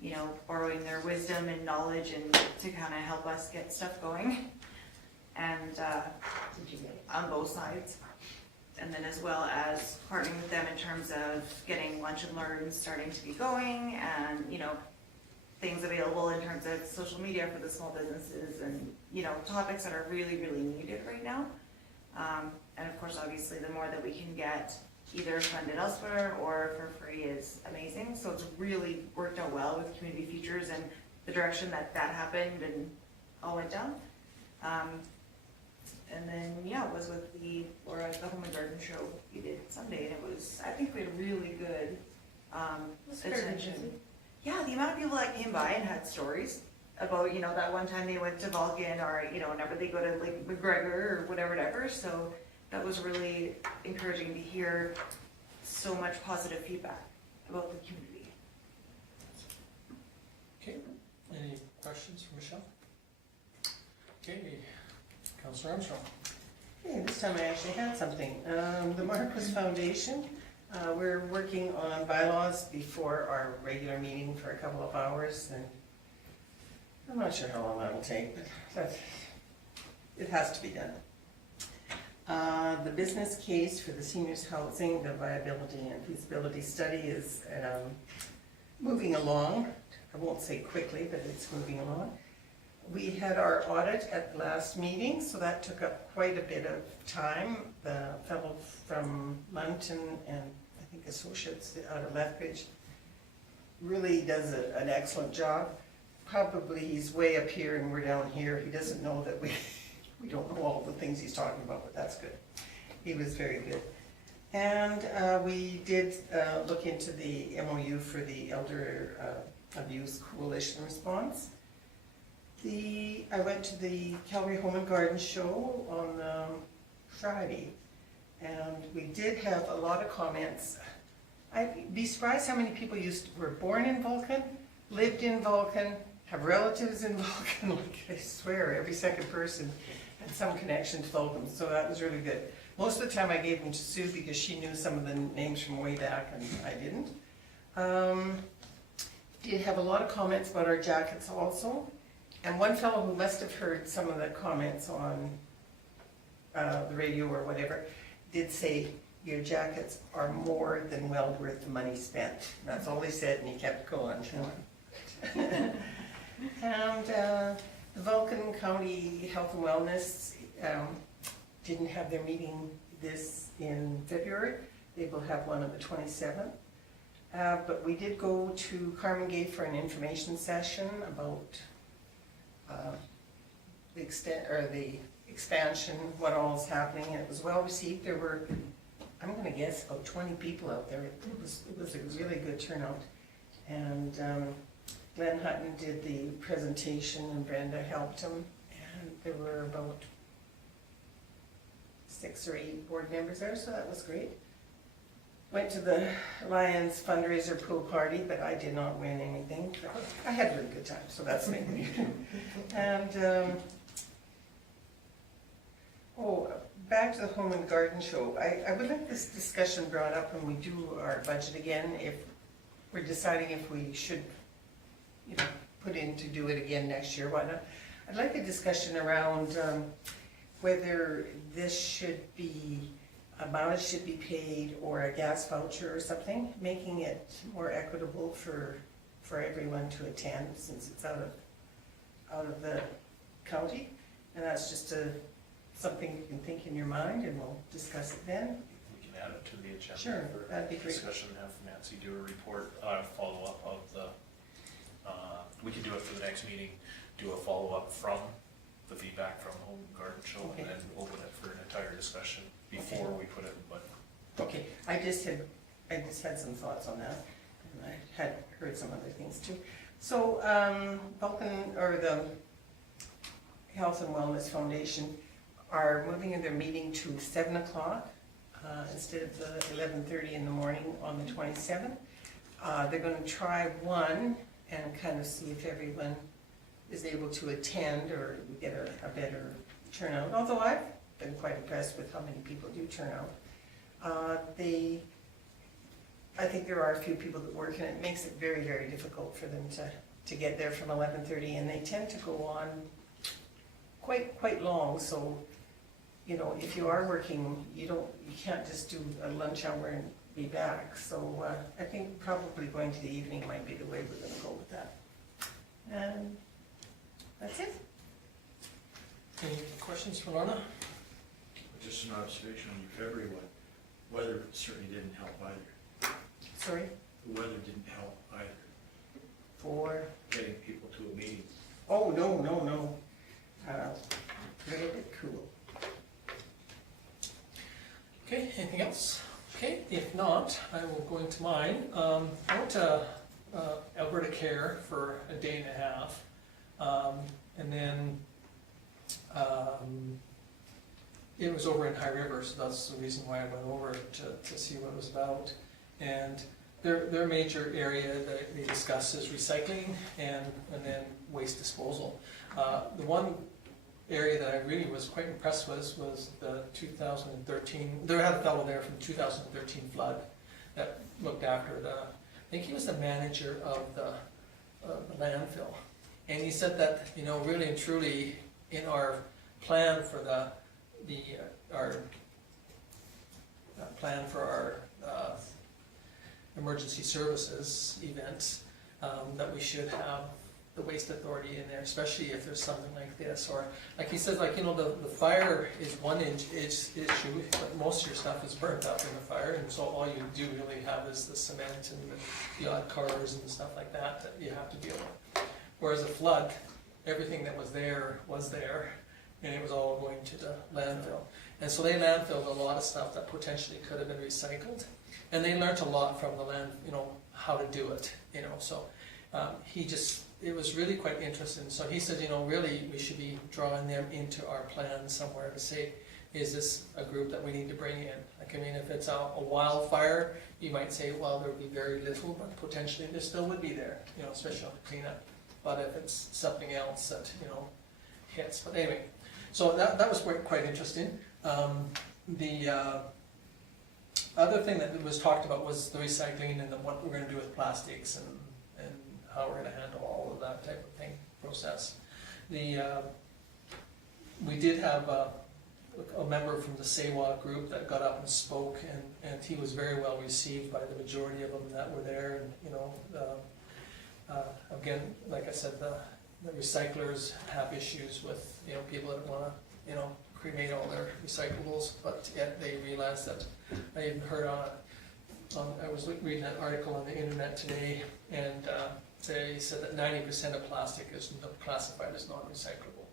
you know, borrowing their wisdom and knowledge and to kind of help us get stuff going. And on both sides. And then as well as partnering with them in terms of getting lunch and learns starting to be going and, you know, things available in terms of social media for the small businesses and, you know, topics that are really, really needed right now. And of course, obviously, the more that we can get either funded elsewhere or for free is amazing. So it's really worked out well with Community Futures and the direction that happened and all went down. And then, yeah, it was with the Home and Garden Show we did Sunday, and it was, I think we had really good attention. Yeah, the amount of people that came by and had stories about, you know, that one time they went to Vulcan or, you know, whenever they go to like McGregor or whatever. So that was really encouraging to hear so much positive feedback about the community. Okay, any questions for Michelle? Okay, Councillor Armstrong. Okay, this time I actually had something. The Marquis Foundation, we're working on bylaws before our regular meeting for a couple of hours, and I'm not sure how long that'll take, but it has to be done. The business case for the seniors housing, the viability and feasibility study is moving along. I won't say quickly, but it's moving along. We had our audit at the last meeting, so that took up quite a bit of time. The fellow from Mountain and I think Associates out of Lethbridge really does an excellent job. Probably he's way up here and we're down here. He doesn't know that we don't know all the things he's talking about, but that's good. He was very good. And we did look into the MOU for the Elder Abuse Coalition response. I went to the Calgary Home and Garden Show on Friday, and we did have a lot of comments. I'd be surprised how many people were born in Vulcan, lived in Vulcan, have relatives in Vulcan. Like, I swear, every second person had some connection to Vulcan, so that was really good. Most of the time I gave them to Sue because she knew some of the names from way back and I didn't. Did have a lot of comments about our jackets also. And one fellow who must have heard some of the comments on the radio or whatever did say, your jackets are more than well worth the money spent. That's all he said, and he kept going. And the Vulcan County Health and Wellness didn't have their meeting in February. They will have one on the 27th. But we did go to Carmen Gay for an information session about the expansion, what all is happening, and it was well received. There were, I'm gonna guess, about 20 people out there. It was a really good turnout. And Glenn Hutton did the presentation and Brenda helped him, and there were about 6 or 8 board members there, so that was great. Went to the Lions fundraiser pool party, but I did not win anything. I had a really good time, so that's mainly. And back to the Home and Garden Show. I would like this discussion brought up when we do our budget again, if we're deciding if we should, put in to do it again next year, whatnot. I'd like a discussion around whether this should be, a mileage should be paid or a gas voucher or something, making it more equitable for everyone to attend since it's out of the county. And that's just something you can think in your mind, and we'll discuss it then. We can add it to the agenda. Sure, that'd be for great. discussion, have Nancy do a report, follow-up of the, we can do it for the next meeting, do a follow-up from the feedback from Home and Garden Show, Okay. and then open it for an entire discussion before we put it in budget. Okay, I just had some thoughts on that, and I had heard some other things too. So, Vulcan, or the Health and Wellness Foundation, are moving their meeting to 7 o'clock instead of the 11:30 in the morning on the 27th. They're going to try one and kind of see if everyone is able to attend or we get a better turnout. Although I've been quite impressed with how many people do turn out. I think there are a few people that work, and it makes it very, very difficult for them to get there from 11:30, and they tend to go on quite long. So, if you are working, you can't just do a lunch hour and be back. So I think probably going to the evening might be the way we're going to go with that. And that's it. Any questions for Lorna? Just an observation on your February one, weather certainly didn't help either. Sorry The weather didn't help either, for. getting people to a meeting. Oh, no. Very bit cool. Okay, anything else? Okay, if not, I will go into mine. I went to Alberta Care for a day and a half. And then it was over in High River, so that's the reason why I went over to see what it was about. And their major area that they discuss is recycling and then waste disposal. The one area that I really was quite impressed with was the 2013, they had a fellow there from the 2013 flood that looked after I think he was the manager of the landfill. And he said that, really and truly in our plan for our plan for our emergency services events, that we should have the waste authority in there, especially if there's something like this, or like he says, the fire is one issue, but most of your stuff is burnt up in the fire, and so all you do really have is the cement and the odd cars and stuff like that you have to deal with. Whereas a flood, everything that was there, and it was all going to the landfill. And so they landfilled a lot of stuff that potentially could have been recycled. And they learned a lot from the land, how to do it, so. It was really quite interesting. So he said, really, we should be drawing them into our plan somewhere to say, is this a group that we need to bring in? Like, I mean, if it's a wildfire, you might say, well, there would be very little, but potentially there still would be there, especially on the cleanup. But if it's something else that, hits. But anyway, so that was quite interesting. The other thing that was talked about was the recycling and what we're going to do with plastics and how we're going to handle all of that type of thing, process. We did have a member from the SEWA group that got up and spoke, and he was very well received by the majority of them that were there. And again, like I said, the recyclers have issues with people that want to cremate all their recyclables, but yet they realize that. I even heard I was reading an article on the internet today, and they said that 90% of plastic is classified as non-recyclable.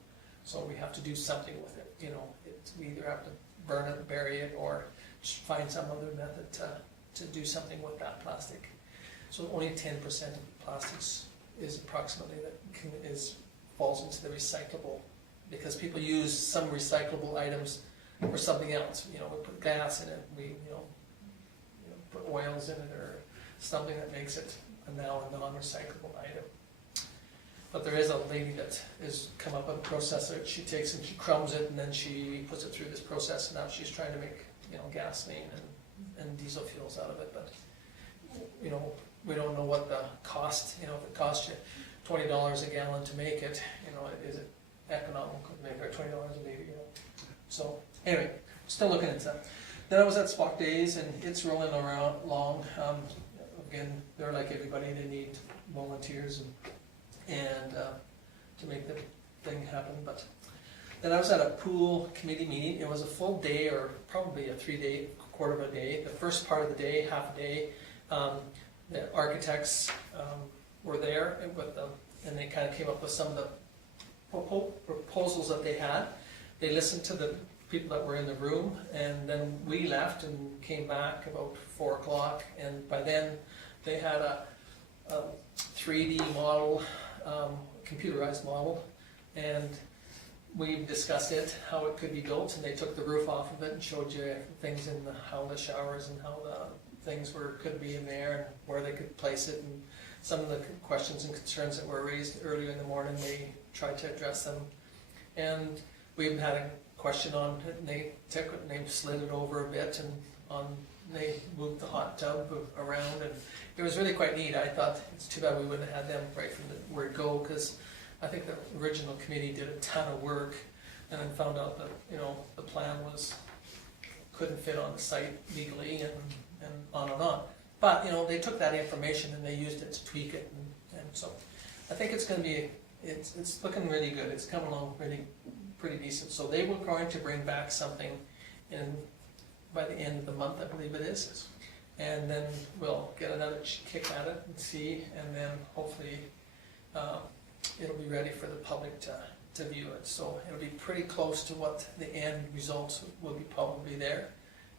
So we have to do something with it. We either have to burn it, bury it, or just find some other method to do something with that plastic. So only 10% of plastics is approximately falls into the recyclable, because people use some recyclable items for something else. We put gas in it, we put oils in it, or something that makes it now a non-recyclable item. But there is a lady that has come up with a processor. She takes and she crumbs it, and then she puts it through this process, and now she's trying to make gasoline and diesel fuels out of it. But we don't know what the cost. If it costs you $20 a gallon to make it, is it economical to make it, or $20 a liter? So anyway, still looking into that. Then I was at Spock Days, and it's rolling along. Again, they're like everybody; they need volunteers and to make the thing happen. But then I was at a pool committee meeting. It was a full day, or probably a 3-day, quarter of a day. The first part of the day, half a day, the architects were there with them, and they kind of came up with some of the proposals that they had. They listened to the people that were in the room, and then we left and came back about 4 o'clock, and by then they had a 3D model, computerized model, and we discussed it, how it could be built, and they took the roof off of it and showed you things in how the showers and how the things could be in there, and where they could place it, and some of the questions and concerns that were raised earlier in the morning, they tried to address them. And we even had a question on it, and they took it and they slid it over a bit, and they moved the hot tub around, and it was really quite neat. I thought it's too bad we wouldn't have had them right from the word go, because I think the original committee did a ton of work, and then found out that the plan couldn't fit on the site legally, and on and on. But they took that information and they used it to tweak it, and so I think it's going to be it's looking really good. It's coming along really pretty decent. So they were going to bring back something by the end of the month, I believe it is, and then we'll get another kick at it and see, and then hopefully it'll be ready for the public to view it. So it'll be pretty close to what the end results will be probably there,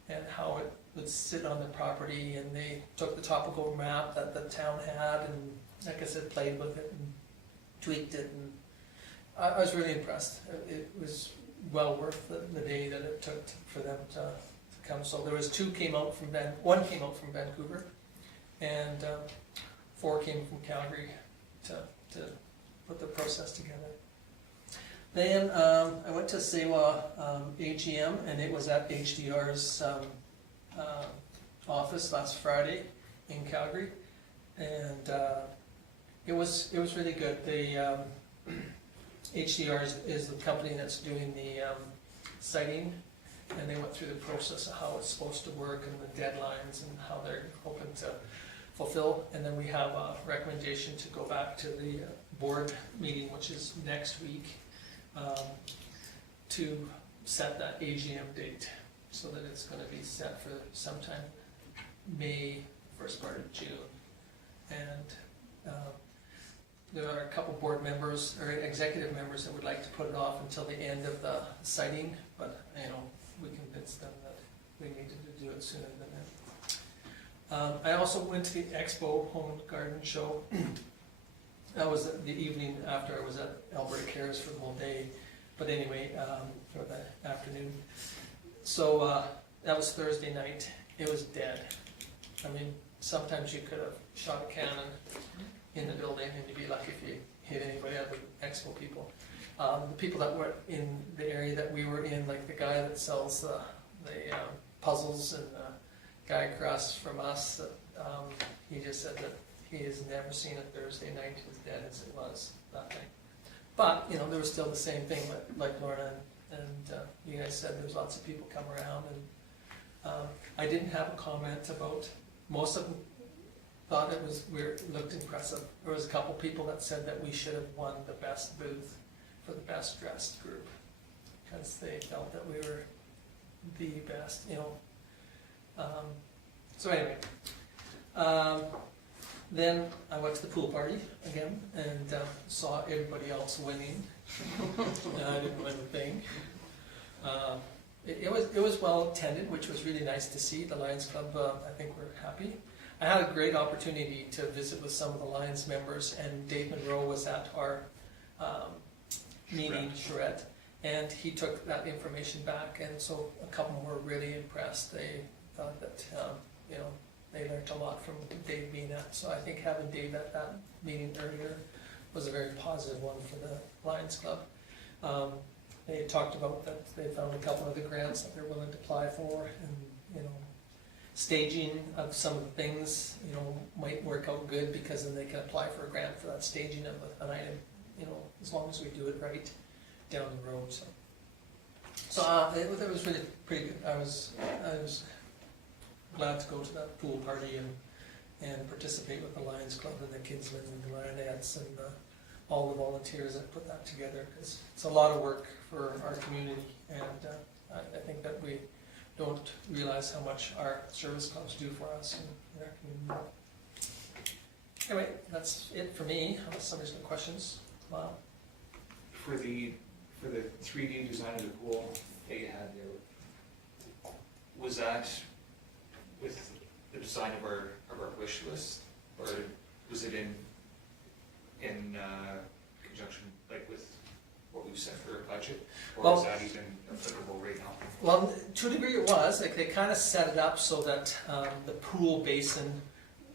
and how it would sit on the property. And they took the topical map that the town had, and like I said, played with it and tweaked it, and I was really impressed. It was well worth the day that it took for them to come. So there was one came out from Vancouver, and 4 came from Calgary to put the process together. Then I went to SEWA AGM, and it was at HDR's office last Friday in Calgary, and it was really good. HDR is the company that's doing the siting, and they went through the process of how it's supposed to work and the deadlines and how they're hoping to fulfill. And then we have a recommendation to go back to the board meeting, which is next week, to set that AGM date, so that it's going to be set for sometime May, first part of June. And there are a couple board members or executive members that would like to put it off until the end of the siting, but we convinced them that we needed to do it sooner than that. I also went to the Expo Home and Garden Show, that was the evening after I was at Alberta Cares for the whole day, but anyway, for the afternoon. So, that was Thursday night, it was dead. I mean, sometimes you could have shot a cannon in the building and you'd be lucky if you hit anybody other than Expo people. The people that were in the area that we were in, like the guy that sells the puzzles and the guy across from us, he just said that he has never seen a Thursday night as dead as it was that night. But, you know, there was still the same thing, like Lorna and you guys said, there's lots of people come around, and I didn't have a comment about, most of them thought it looked impressive. There was a couple people that said that we should have won the best booth for the best dressed group, because they felt that we were the best, you know. So anyway, then I went to the pool party again and saw everybody else winning. And I didn't win a thing. It was well attended, which was really nice to see. The Lions Club, I think, were happy. I had a great opportunity to visit with some of the Lions members, and Dave Monroe was at our meeting, Charette, and he took that information back, and so a couple were really impressed. They thought that, you know, they learned a lot from Dave being at. So I think having Dave at that meeting earlier was a very positive one for the Lions Club. They talked about that they found a couple of the grants that they're willing to apply for, and, you know, staging of some of the things, you know, might work out good, because then they can apply for a grant for that staging of an item, you know, as long as we do it right down the road. So it was really pretty good. I was glad to go to that pool party and participate with the Lions Club and the Kinsmen and the Lionettes and all the volunteers that put that together, because it's a lot of work for our community, and I think that we don't realize how much our service clubs do for us in our community. Anyway, that's it for me, unless somebody's got questions. Wow. For the 3D design of the pool that you had there, was that with the design of our wish list, or was it in conjunction, like, with what we've set for a budget, or is that even applicable right now? Well, to a degree it was. Like, they kind of set it up so that the pool basin,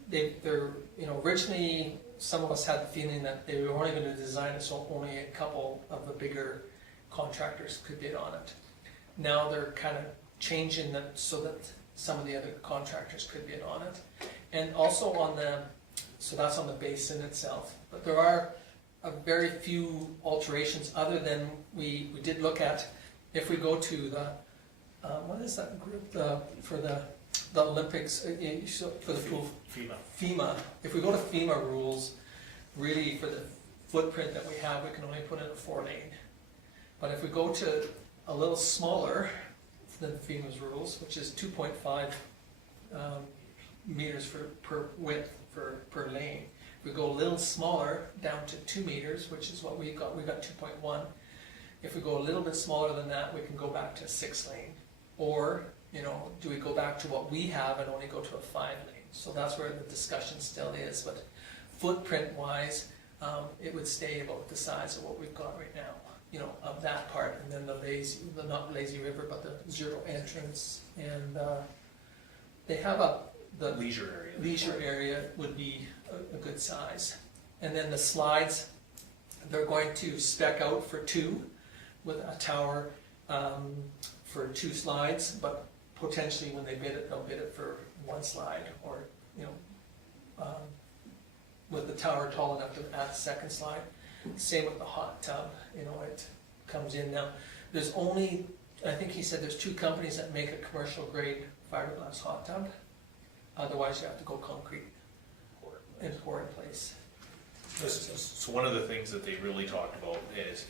they're, you know, originally some of us had the feeling that they were only going to design it so only a couple of the bigger contractors could bid on it. Now they're kind of changing that so that some of the other contractors could bid on it. And also on so that's on the basin itself. But there are very few alterations, other than we did look at, if we go to the, what is that group, for the Olympics, for the pool? FEMA. If we go to FEMA rules, really for the footprint that we have, we can only put in a 4-lane. But if we go to a little smaller than FEMA's rules, which is 2.5 meters per width per lane, we go a little smaller, down to 2 meters, which is what we got 2.1. If we go a little bit smaller than that, we can go back to a 6-lane. Or, you know, do we go back to what we have and only go to a 5-lane? So that's where the discussion still is. But footprint-wise, it would stay about the size of what we've got right now, you know, of that part. And then not lazy river, but the zero entrance. And they have the leisure area would be a good size. And then the slides, they're going to spec out for 2 with a tower for 2 slides, but potentially when they bid it, they'll bid it for 1 slide, or, you know, with the tower tall enough to add a 2nd slide. Same with the hot tub, you know, it comes in. Now, there's only, I think he said there's 2 companies that make a commercial grade fiberglass hot tub. Otherwise you have to go concrete and pour in place. So one of the things that they really talked about is,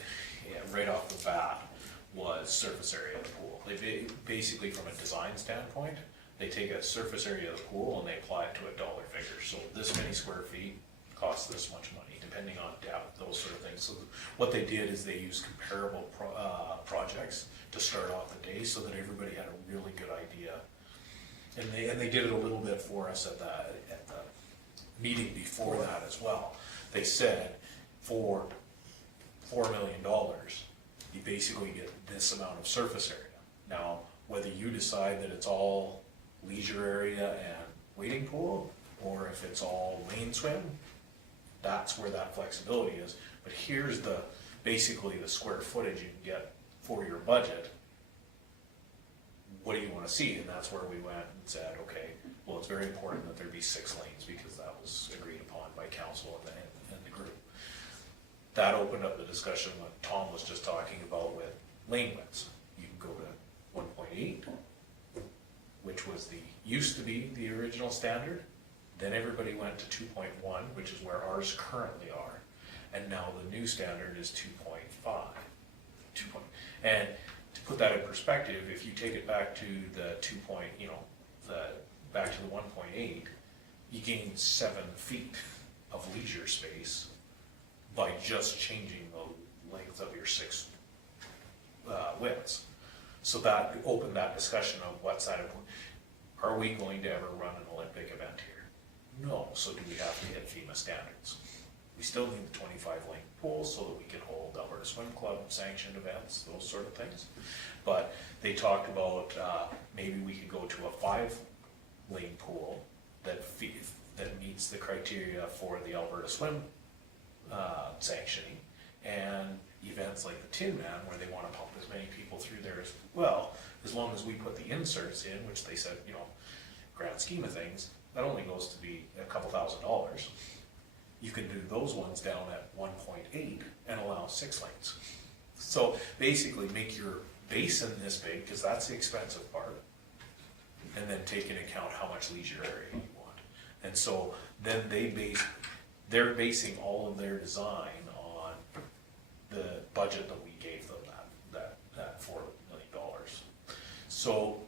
right off the bat, was surface area of the pool. They basically, from a design standpoint, they take a surface area of the pool and they apply it to a dollar figure. So this many square feet costs this much money, depending on depth, those sort of things. So what they did is they used comparable projects to start off the day, so that everybody had a really good idea. And they did it a little bit for us at the meeting before that as well. They said for $4 million, you basically get this amount of surface area. Now, whether you decide that it's all leisure area and wading pool, or if it's all lane swim, that's where that flexibility is. But here's basically the square footage you can get for your budget. What do you wanna see? And that's where we went and said, okay, well, it's very important that there be 6 lanes, because that was agreed upon by council and the group. That opened up the discussion what Tom was just talking about with lane widths. You can go to 1.8, which used to be the original standard. Then everybody went to 2.1, which is where ours currently are. And now the new standard is 2.5. And to put that in perspective, if you take it back to the back to the 1.8, you gain 7 feet of leisure space by just changing the length of your 6 widths. So that opened that discussion of what side of, are we going to ever run an Olympic event here? No. So do we have to hit FEMA standards? We still need the 25 lane pool so that we can hold Alberta Swim Club sanctioned events, those sort of things. But they talked about maybe we could go to a 5 lane pool that meets the criteria for the Alberta Swim sanctioning, and events like the Tin Man where they want to pump as many people through there as well, as long as we put the inserts in, which they said, grand scheme of things, that only goes to be a couple $1,000. You can do those ones down at 1.8 and allow 6 lanes. So basically make your basin this big, because that's the expensive part, and then take into account how much leisure area you want. And so then they're basing all of their design on the budget that we gave them, that $4 million. So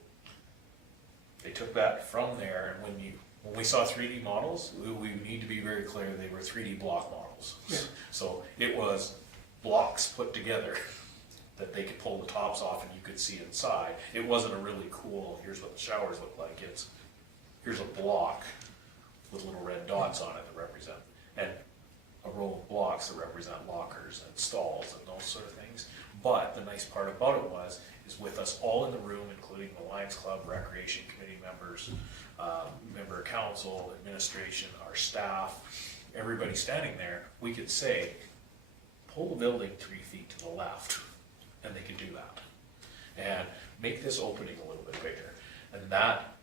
they took that from there, and when we saw 3D models, we need to be very clear they were 3D block models. Yeah. So it was blocks put together that they could pull the tops off and you could see inside. It wasn't a really cool, here's what the showers look like. Here's a block with little red dots on it that represent, and a row of blocks that represent lockers and stalls and those sort of things. But the nice part about it is with us all in the room, including the Lions Club, Recreation Committee members, member of council, administration, our staff, everybody standing there, we could say, pull the building 3 feet to the left, and they could do that. And make this opening a little bit bigger. And that,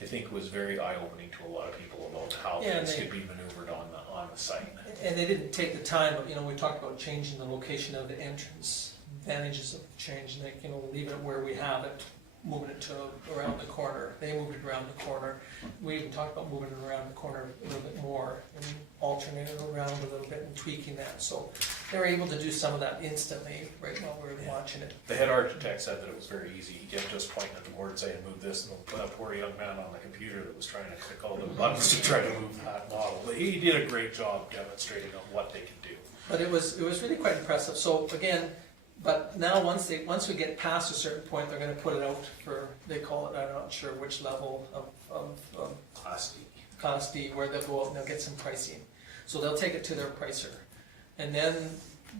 I think, was very eye-opening to a lot of people about how things could be maneuvered on the site. And they didn't take the time, but, we talked about changing the location of the entrance, advantages of the change, and leave it where we have it, moving it to around the corner. They moved it around the corner. We even talked about moving it around the corner a little bit more, and alternating it around a little bit and tweaking that. So they were able to do some of that instantly, right while we were watching it. The head architect said that it was very easy. He kept just pointing at the board saying, move this, and that poor young man on the computer that was trying to click all the buttons to try to move that model. But he did a great job demonstrating on what they could do. But it was really quite impressive. So again, but now once we get past a certain point, they're gonna put it out for, they call it, I'm not sure which level of Class D, where they'll go out and they'll get some pricing. So they'll take it to their pricer. And then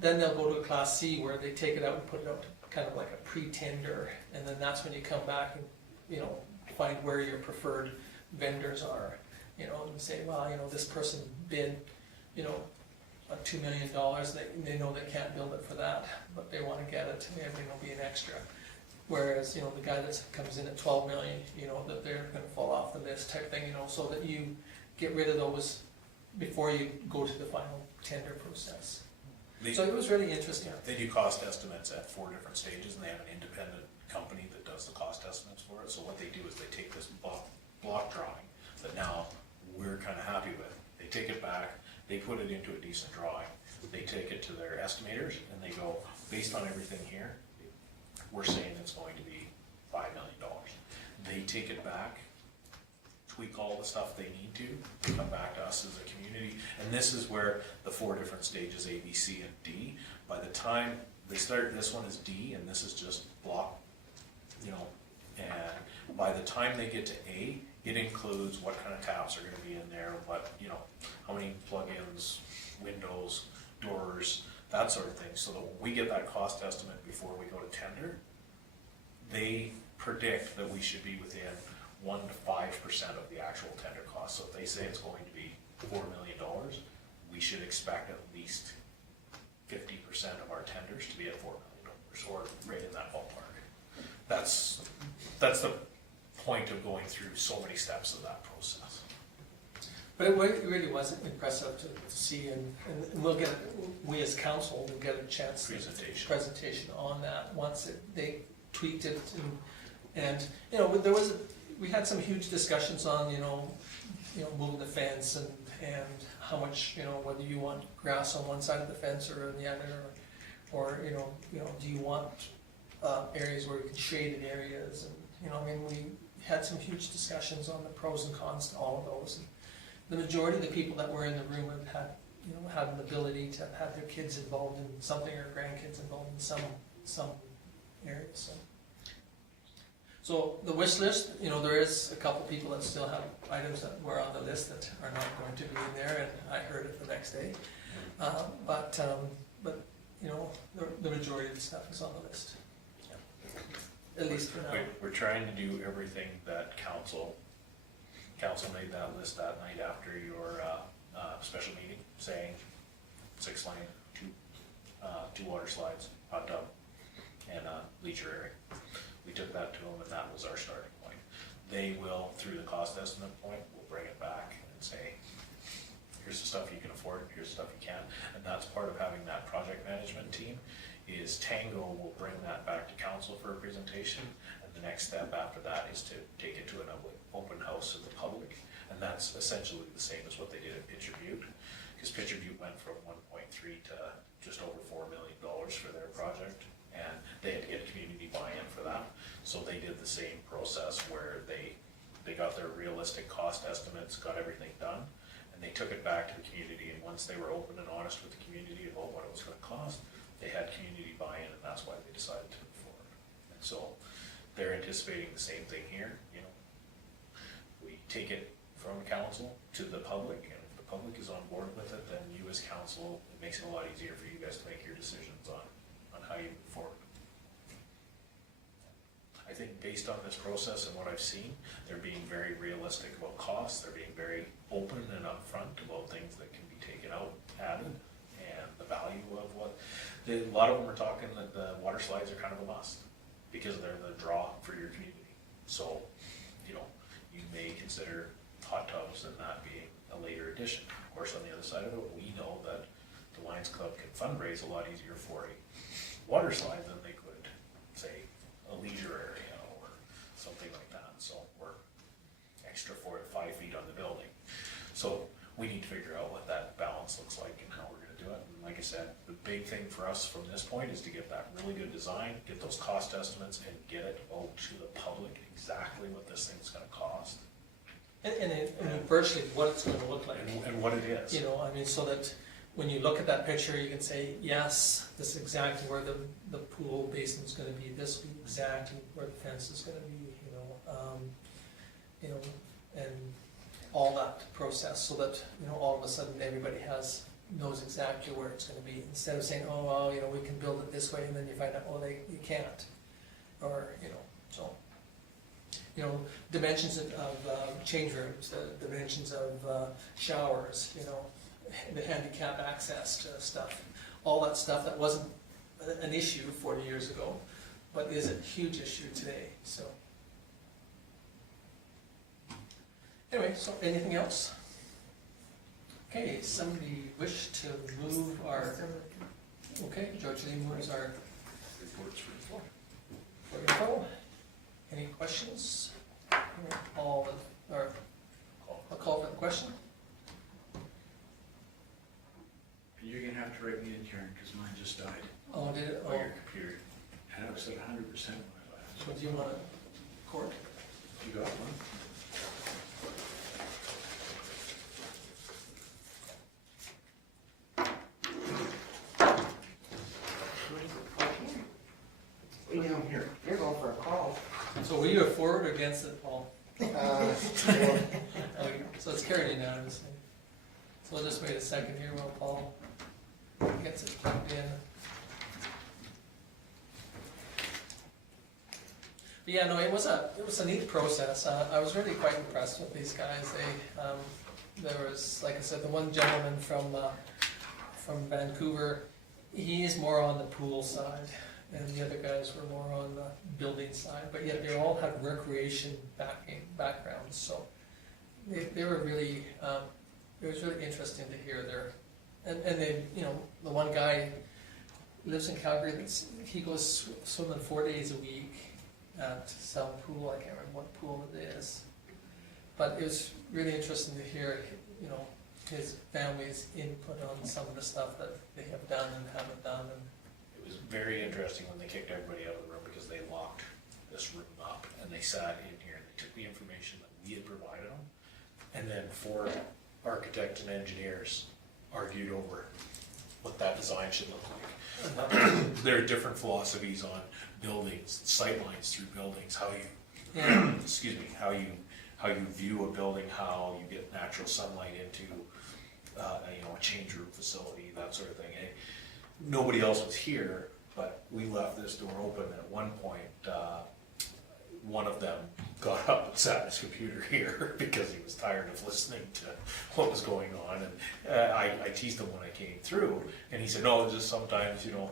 they'll go to a Class C where they take it out and put it out to kind of like a pre-tender. And then that's when you come back and, find where your preferred vendors are, and say, well, this person bid, $2 million, they know they can't build it for that, but they want to get it, and it'll be an extra. Whereas, the guy that comes in at 12 million, that they're going to fall off the list type thing, so that you get rid of those before you go to the final tender process. So it was really interesting. They do cost estimates at 4 different stages, and they have an independent company that does the cost estimates for it. So what they do is they take this block drawing that now we're kind of happy with. They take it back, they put it into a decent drawing. They take it to their estimators, and they go, based on everything here, we're saying it's going to be $5 million. They take it back, tweak all the stuff they need to, they come back to us as a community, and this is where the 4 different stages, A, B, C, and D, by the time they start, this one is D, and this is just block, and by the time they get to A, It includes what kind of taps are gonna be in there, what, you know, how many plugins, windows, doors, that sort of thing, so that when we get that cost estimate before we go to tender, they predict that we should be within 1 to 5% of the actual tender cost. So if they say it's going to be $4 million, we should expect at least 50% of our tenders to be at $4 million, or right in that ballpark. That's the point of going through so many steps of that process. But it really was impressive to see, and we'll get, we as council will get a chance. Presentation on that once they tweaked it, and you know, we had some huge discussions on, you know, moving the fence and how much, you know, whether you want grass on one side of the fence or on the other, or you know, do you want areas where you can shaded areas, and you know, I mean, we had some huge discussions on the pros and cons to all of those. And the majority of the people that were in the room have had, you know, had an ability to have their kids involved in something, or grandkids involved in some areas. So the wish list, you know, there is a couple people that still have items that were on the list that are not going to be in there, and I heard it the next day. But you know, the majority of the stuff is on the list. At least for now. We're trying to do everything that council made that list that night after your special meeting, saying 6 lane, 2 water slides, hot tub, and leisure area. We took that to them, and that was our starting point. They will, through the cost estimate point, will bring it back and say, here's the stuff you can afford, here's the stuff you can't. And that's part of having that project management team, is Tango will bring that back to council for a presentation, and the next step after that is to take it to an open house of the public, and that's essentially the same as what they did at Pitcher Butte, because Pitcher Butte went from 1.3 to just over $4 million for their project, and they had to get community buy-in for that. So they did the same process where they got their realistic cost estimates, got everything done, and they took it back to the community, and once they were open and honest with the community about what it was going to cost, they had community buy-in, and that's why they decided to move forward. And so they're anticipating the same thing here. You know, we take it from council to the public, and if the public is on board with it, then you as council, it makes it a lot easier for you guys to make your decisions on how you move forward. I think based on this process and what I've seen, they're being very realistic about costs. They're being very open and upfront about things that can be taken out, added, and the value of what. A lot of them are talking that the water slides are kind of a must because they're the draw for your community. So, you know, you may consider hot tubs and that being a later addition. Of course, on the other side of it, we know that the Lions Club can fundraise a lot easier for a water slide than they could, say, a leisure area or something like that. So we're extra 4 to 5 feet on the building. So we need to figure out what that balance looks like and how we're going to do it. And like I said, the big thing for us from this point is to get that really good design, get those cost estimates, and get it out to the public exactly what this thing's going to cost. And virtually what it's going to look like. And what it is. You know, I mean, so that when you look at that picture, you can say, yes, this is exactly where the pool basin is going to be. This will be exactly where the fence is going to be. And all that process, so that all of a sudden everybody knows exactly where it's going to be. Instead of saying, oh well, we can build it this way, and then you find out, oh, you can't, or so. Dimensions of change rooms, the dimensions of showers, the handicap access to stuff, all that stuff that wasn't an issue 40 years ago, but is a huge issue today. So anyway, so anything else? Okay, somebody wish to move our, okay, George Lee moves our reports for the floor. Any questions? I'll call for the question. You're gonna have to write me in, Karen, because mine just died. Oh, did it? On your computer. And I was at 100% when I left. So do you want to record? You got one? Way down here. You're going for a call. So were you for or against it, Paul? I Okay, so it's carried unanimously. So we'll just wait a second here while Paul gets it plugged in. But yeah, no, it was a neat process. I was really quite impressed with these guys. There was, like I said, the one gentleman from Vancouver, he is more on the pool side, and the other guys were more on the building side, but yet they all had recreation backgrounds, so they were really, it was really interesting to hear and they, you know, the one guy lives in Calgary, he goes swimming 4 days a week at some pool, I can't remember what pool it is, but it was really interesting to hear, you know, his family's input on some of the stuff that they have done and haven't done. And It was very interesting when they kicked everybody out of the room because they locked this room up and they sat in here and they took the information that we had provided them, and then 4 architects and engineers argued over what that design should look like. There are different philosophies on buildings, sightlines through buildings, how you, yeah, excuse me, how you view a building, how you get natural sunlight into, you know, a change room facility, that sort of thing. Nobody else was here, but we left this door open. At one point, one of them got up and sat in his computer here because he was tired of listening to what was going on. And I teased him when I came through, and he said, "No, just sometimes, you know,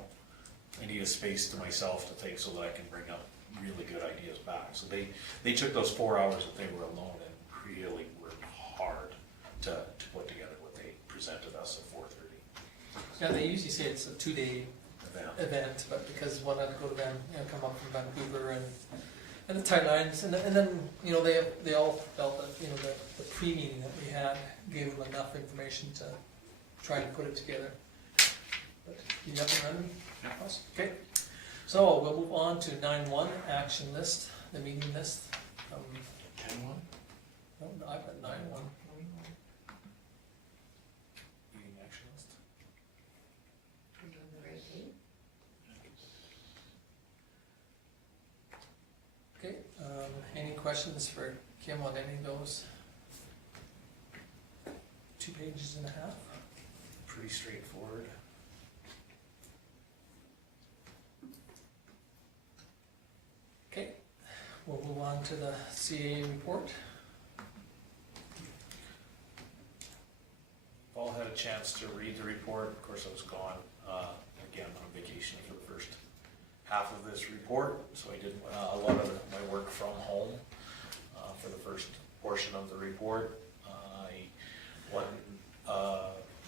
I need a space to myself to think so that I can bring up really good ideas back." So they took those 4 hours that they were alone and really worked hard to put together what they presented us at 4:30. yeah, they usually say it's a 2-day event. event, but because one had to go to come up from Vancouver and the timelines, and then, you know, they all felt that, you know, the pre-meeting that we had gave them enough information to try and put it together. But you have it ready? Okay. So we'll move on to 9.1, action list, the meeting list. 10-1? No, I've got 9.1. Meeting action list? We're doing the right date. Okay, any questions for Kim on any of those? 2.5 pages. Pretty straightforward. Okay, we'll move on to the CA report. All had a chance to read the report. Of course, I was gone, again, on vacation for the first half of this report, so I did a lot of my work from home for the first portion of the report. One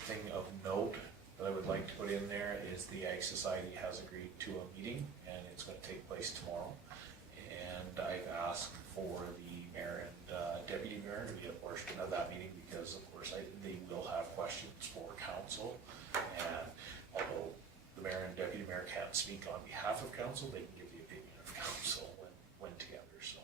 thing of note that I would like to put in there is the Ag Society has agreed to a meeting, and it's going to take place tomorrow. And I've asked for the mayor and deputy mayor to be a portion of that meeting because, of course, they will have questions for council. And although the mayor and deputy mayor can't speak on behalf of council, they can give the opinion of council when together. So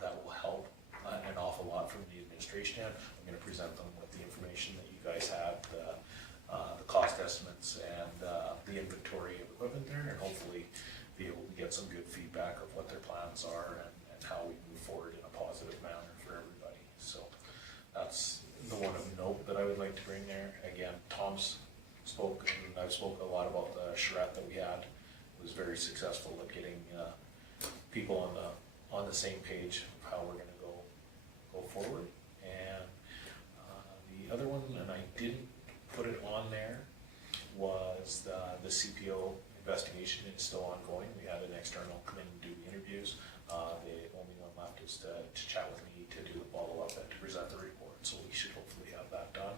that will help an awful lot from the administration end. I'm going to present them with the information that you guys have, the cost estimates and the inventory of equipment there, and hopefully be able to get some good feedback of what their plans are and how we move forward in a positive manner for everybody. So that's the one of note that I would like to bring there. Again, Tom's spoke, and I've spoken a lot about the charrette that we had. It was very successful at getting people on the same page of how we're going to go forward. And the other one, and I didn't put it on there, was the CPO investigation is still ongoing. We had an external come in and do the interviews. The only one left is to chat with me to do the follow-up and to present the report. So we should hopefully have that done.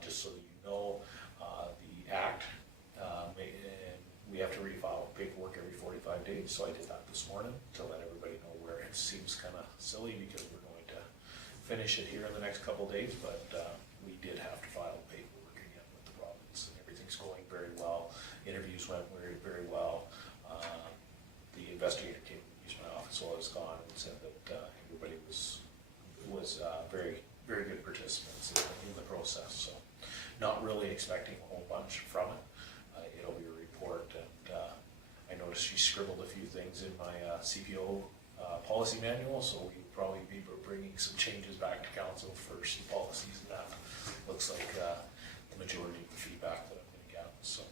Just so that you know, the act, we have to refile paperwork every 45 days. So I did that this morning to let everybody know where it seems kind of silly because we're going to finish it here in the next couple of days, but we did have to file paperwork again with the province, and everything's going very well. Interviews went very, very well. The investigator came and used my office while I was gone and said that everybody was very, very good participants in the process. So not really expecting a whole bunch from it. It'll be a report, and I noticed she scribbled a few things in my CPO policy manual, so we'll probably be bringing some changes back to council for some policies, and that looks like the majority of the feedback that I'm gonna get, so.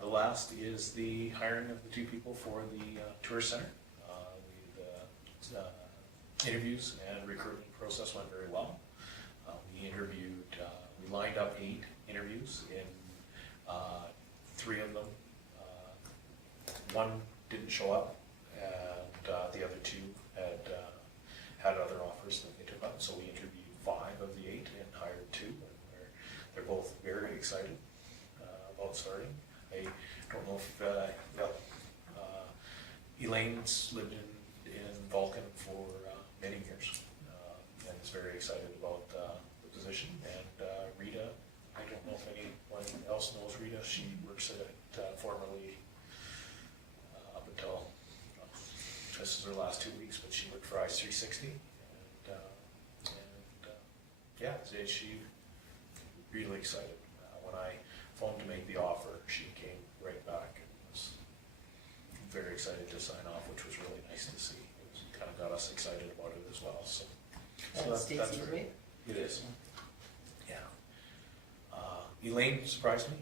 The last is the hiring of the 2 people for the tourist center. Interviews and recruitment process went very well. We lined up 8 interviews, in 3 of them, 1 didn't show up, and the other 2 had other offers that they took up. So we interviewed 5 of the 8 and hired 2. And they're both very excited about starting. I don't know if Elaine's lived in Vulcan for many years, and is very excited about the position. And Rita, I don't know if anyone else knows Rita. She works at it formerly up until this is her last 2 weeks, but she worked for ICE 360, and yeah, she really excited. When I phoned to make the offer, she came right back and was very excited to sign off, which was really nice to see. It kind of got us excited about it as well. So that's Stacy's very- right? It is. Yeah. Elaine surprised me.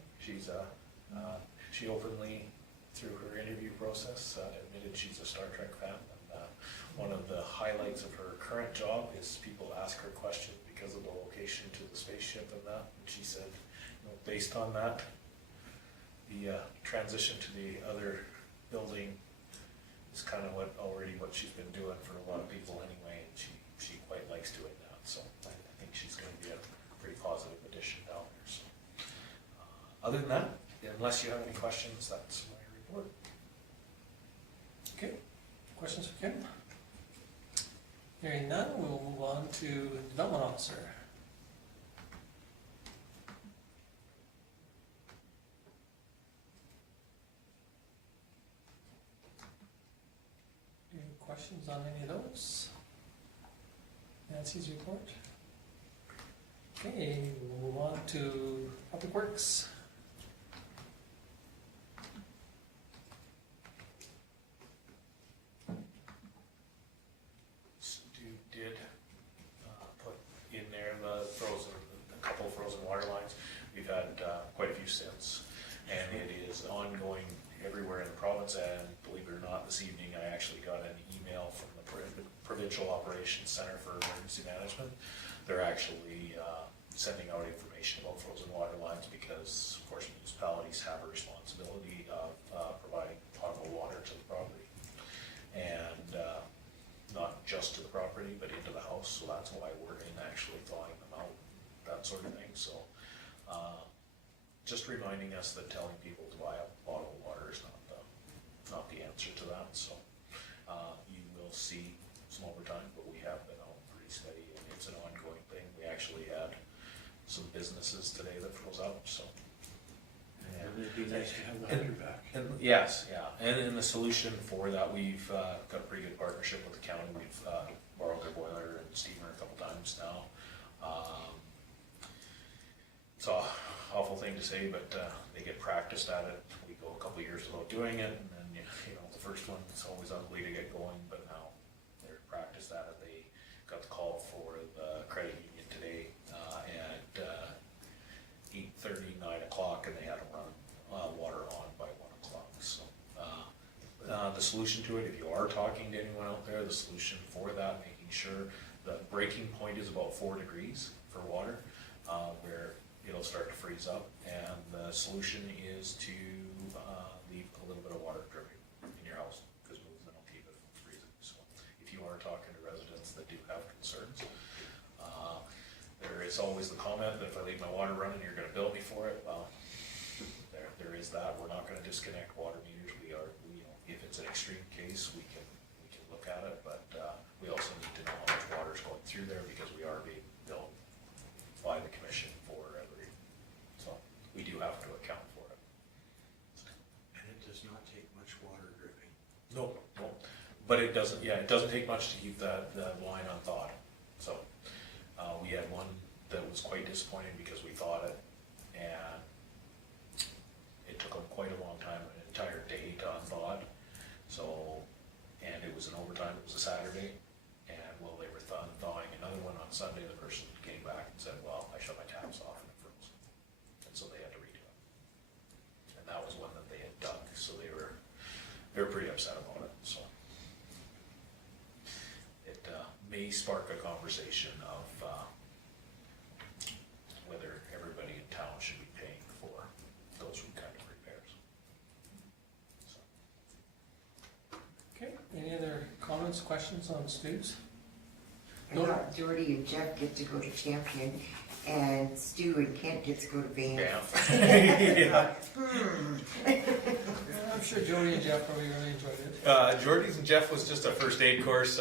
She openly, through her interview process, admitted she's a Star Trek fan. And one of the highlights of her current job is people ask her questions because of the location to the spaceship and that. And she said, based on that, the transition to the other building is kind of what she's been doing for a lot of people anyway, and she quite likes doing that. So I think she's going to be a pretty positive addition down there. So other than that, unless you have any questions, that's my report. Okay, questions for Kim? Hearing none, we'll move on to Development Officer. Any questions on any of those? Nancy's report? Okay, we'll move on to Public Works. Stu did put in there a couple frozen water lines. We've had quite a few since, and it is ongoing everywhere in the province. And believe it or not, this evening I actually got an email from the Provincial Operations Center for Emergency Management. They're actually sending out information about frozen water lines because, of course, municipalities have a responsibility of providing potable water to the property, and not just to the property, but into the house. So that's why we're in actually thawing them out, that sort of thing. So just reminding us that telling people to buy bottled water is not the answer to that. So you will see some overtime, but we have been out pretty steady, and it's an ongoing thing. We actually had some businesses today that froze up, so. And it'd be nice to have the HydroVac. And yes, yeah, and the solution for that, we've got a pretty good partnership with the county. We've borrowed their boiler and steamer a couple times now. It's an awful thing to say, but they get practiced at it. We go a couple years without doing it, and then the first one, it's always ugly to get going, but now they're practiced at it. They got the call for the credit union today at 8:30, 9 o'clock, and they had to run water on by 1 o'clock. So the solution to it, if you are talking to anyone out there, the solution for that, making sure the breaking point is about 4 degrees for water, where it'll start to freeze up, and the solution is to leave a little bit of water dripping in your house, because movement will keep it from freezing. So if you are talking to residents that do have concerns, there is always the comment that if I leave my water running, you're going to bill me for it. Well, there is that. We're not going to disconnect water meters. If it's an extreme case, we can look at it, but we also need to know how much water is going through there, because we are being billed by the commission for every, so we do have to account for it. And it does not take much water dripping. No, but it doesn't take much to keep the line unthawed. So we had one that was quite disappointing because we thawed it, and it took them quite a long time, an entire day to unthaw it. So, and it was an overtime Saturday, and while they were thawing another one on Sunday, the person came back and said, well, I shut my taps off and it froze. And so they had to redo it. And that was one that they had dug, so they were pretty upset about it, so. It may spark a conversation of whether everybody in town should be paying for those kind of repairs. So. Okay, any other comments, questions on Stu's? And now Jordy and Jeff get to go to Champion, and Stu and Kent gets to go to Banff. Yeah. I'm sure Jody and Jeff probably really enjoyed it. Jordy's and Jeff was just a first aid course.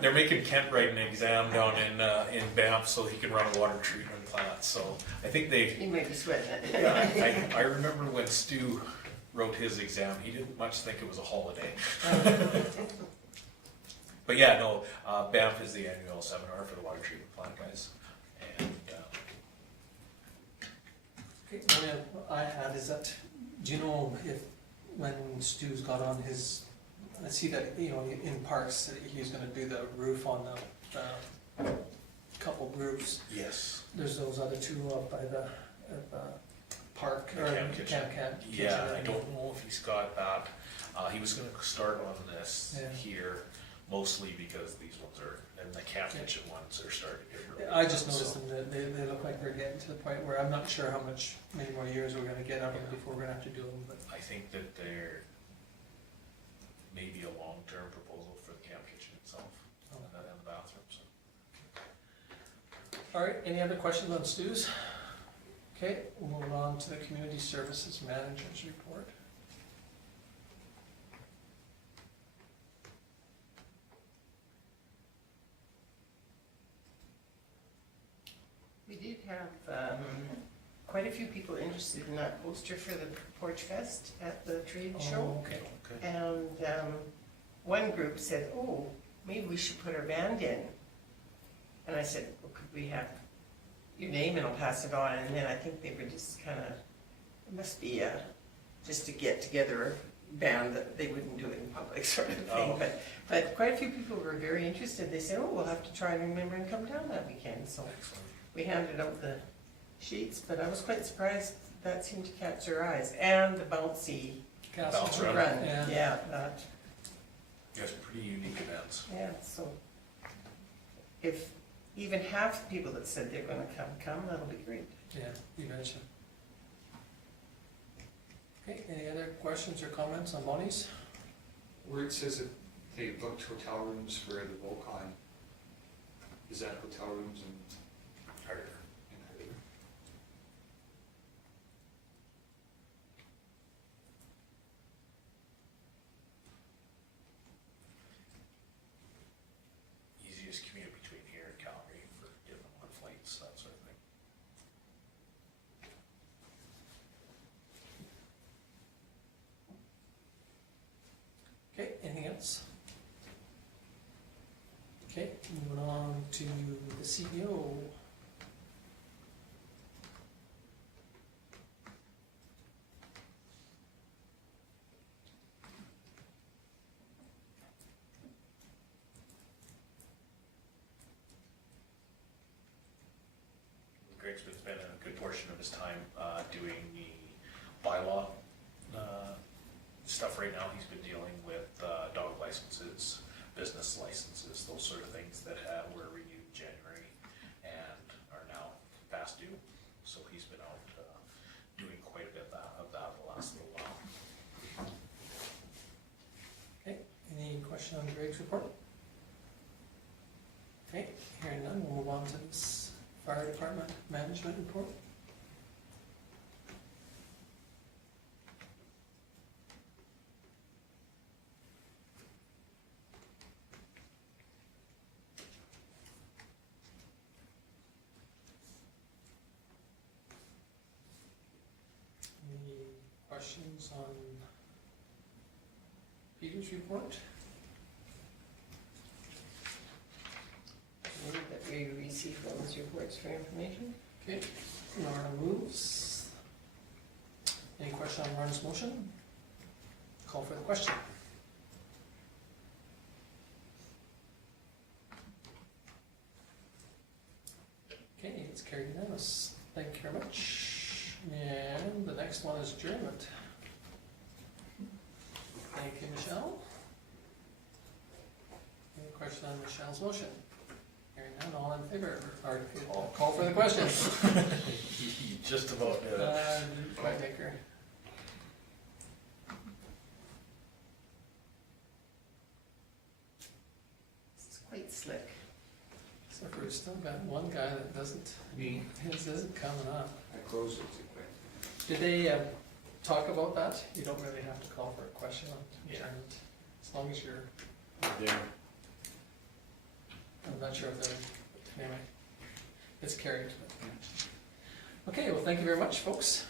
They're making Kent write an exam down in Banff so he can run a water treatment plant. So I think they. You might be sweating it. Yeah, I remember when Stu wrote his exam, he didn't much think it was a holiday. But yeah, no, Banff is the annual seminar for the water treatment plant guys. And Okay, the only I had is that, do you know if, when Stu's got on his, I see that, you know, in parks, that he's gonna do the roof on the couple roofs. yes. There's those other two up by the park, The or camp kitchen. camp Yeah, I kitchen. don't know if he's got that. He was gonna start on this Yeah. here, mostly because these ones are, and the camp Yeah. kitchen ones are starting to get really. I just good, noticed so. them, that they look like they're getting to the point where I'm not sure how many more years we're gonna get out of them Yeah. before we're gonna have to do them, but. I think that there may be a long-term proposal for the camp kitchen itself Oh. and the bathroom, so. All right, any other questions on Stu's? Okay, we'll move on to the Community Services Manager's Report. We did have quite a few people interested in that poster for the Porch Fest at the trade show. Oh, okay. Okay. And one group said, oh, maybe we should put our band in. And I said, well, could we have your name and I'll pass it on. And then I think they were just kind of, it must be just to get together a band that they wouldn't do it in public sort of thing. Oh. But quite a few people were very interested. They said, oh, we'll have to try and remember and come down that weekend. So Excellent. we handed out the sheets, but I was quite surprised that seemed to catch their eyes. And the bouncy Bounce Castle. run. yeah, that. Yes, pretty unique events. Yeah, so if even half the people that said they're gonna come, that'll be great. Yeah, you betcha. Okay, any other questions or comments on Bonnie's? Where it says that they booked hotel rooms for the Vulcan, is that hotel rooms in Harder. Harder? Easiest commute between here and Calgary for getting them on flights, that sort of thing. Okay, anything else? Okay, moving on to the CEO. Greg's been spending a good portion of his time doing the bylaw stuff right now. He's been dealing with dog licenses, business licenses, those sort of things that were renewed in January and are now past due. So he's been out doing quite a bit of that the last little while. Okay, any question on Greg's report? Okay, hearing none, we'll move on to this Fire Department Management Report. Any questions on Peter's report? Move that we receive those reports for information. Okay, Laura moves. Any question on Lauren's motion? Call for the question. carried unanimous. Thank you very much. And the next one is adjournment. Thank you, Michelle. Any question on Michelle's motion? Hearing none, all in favor, or call for the question. Just about, Quite maker. It's quite slick. So we've still got one guy that doesn't, his isn't coming up. I closed it too quick. Did they talk about that? You don't really have to call for a question on Yeah. adjournment, as long as you're, there. I'm not sure if they're, anyway, it's carried. Okay, well, thank you very much, folks.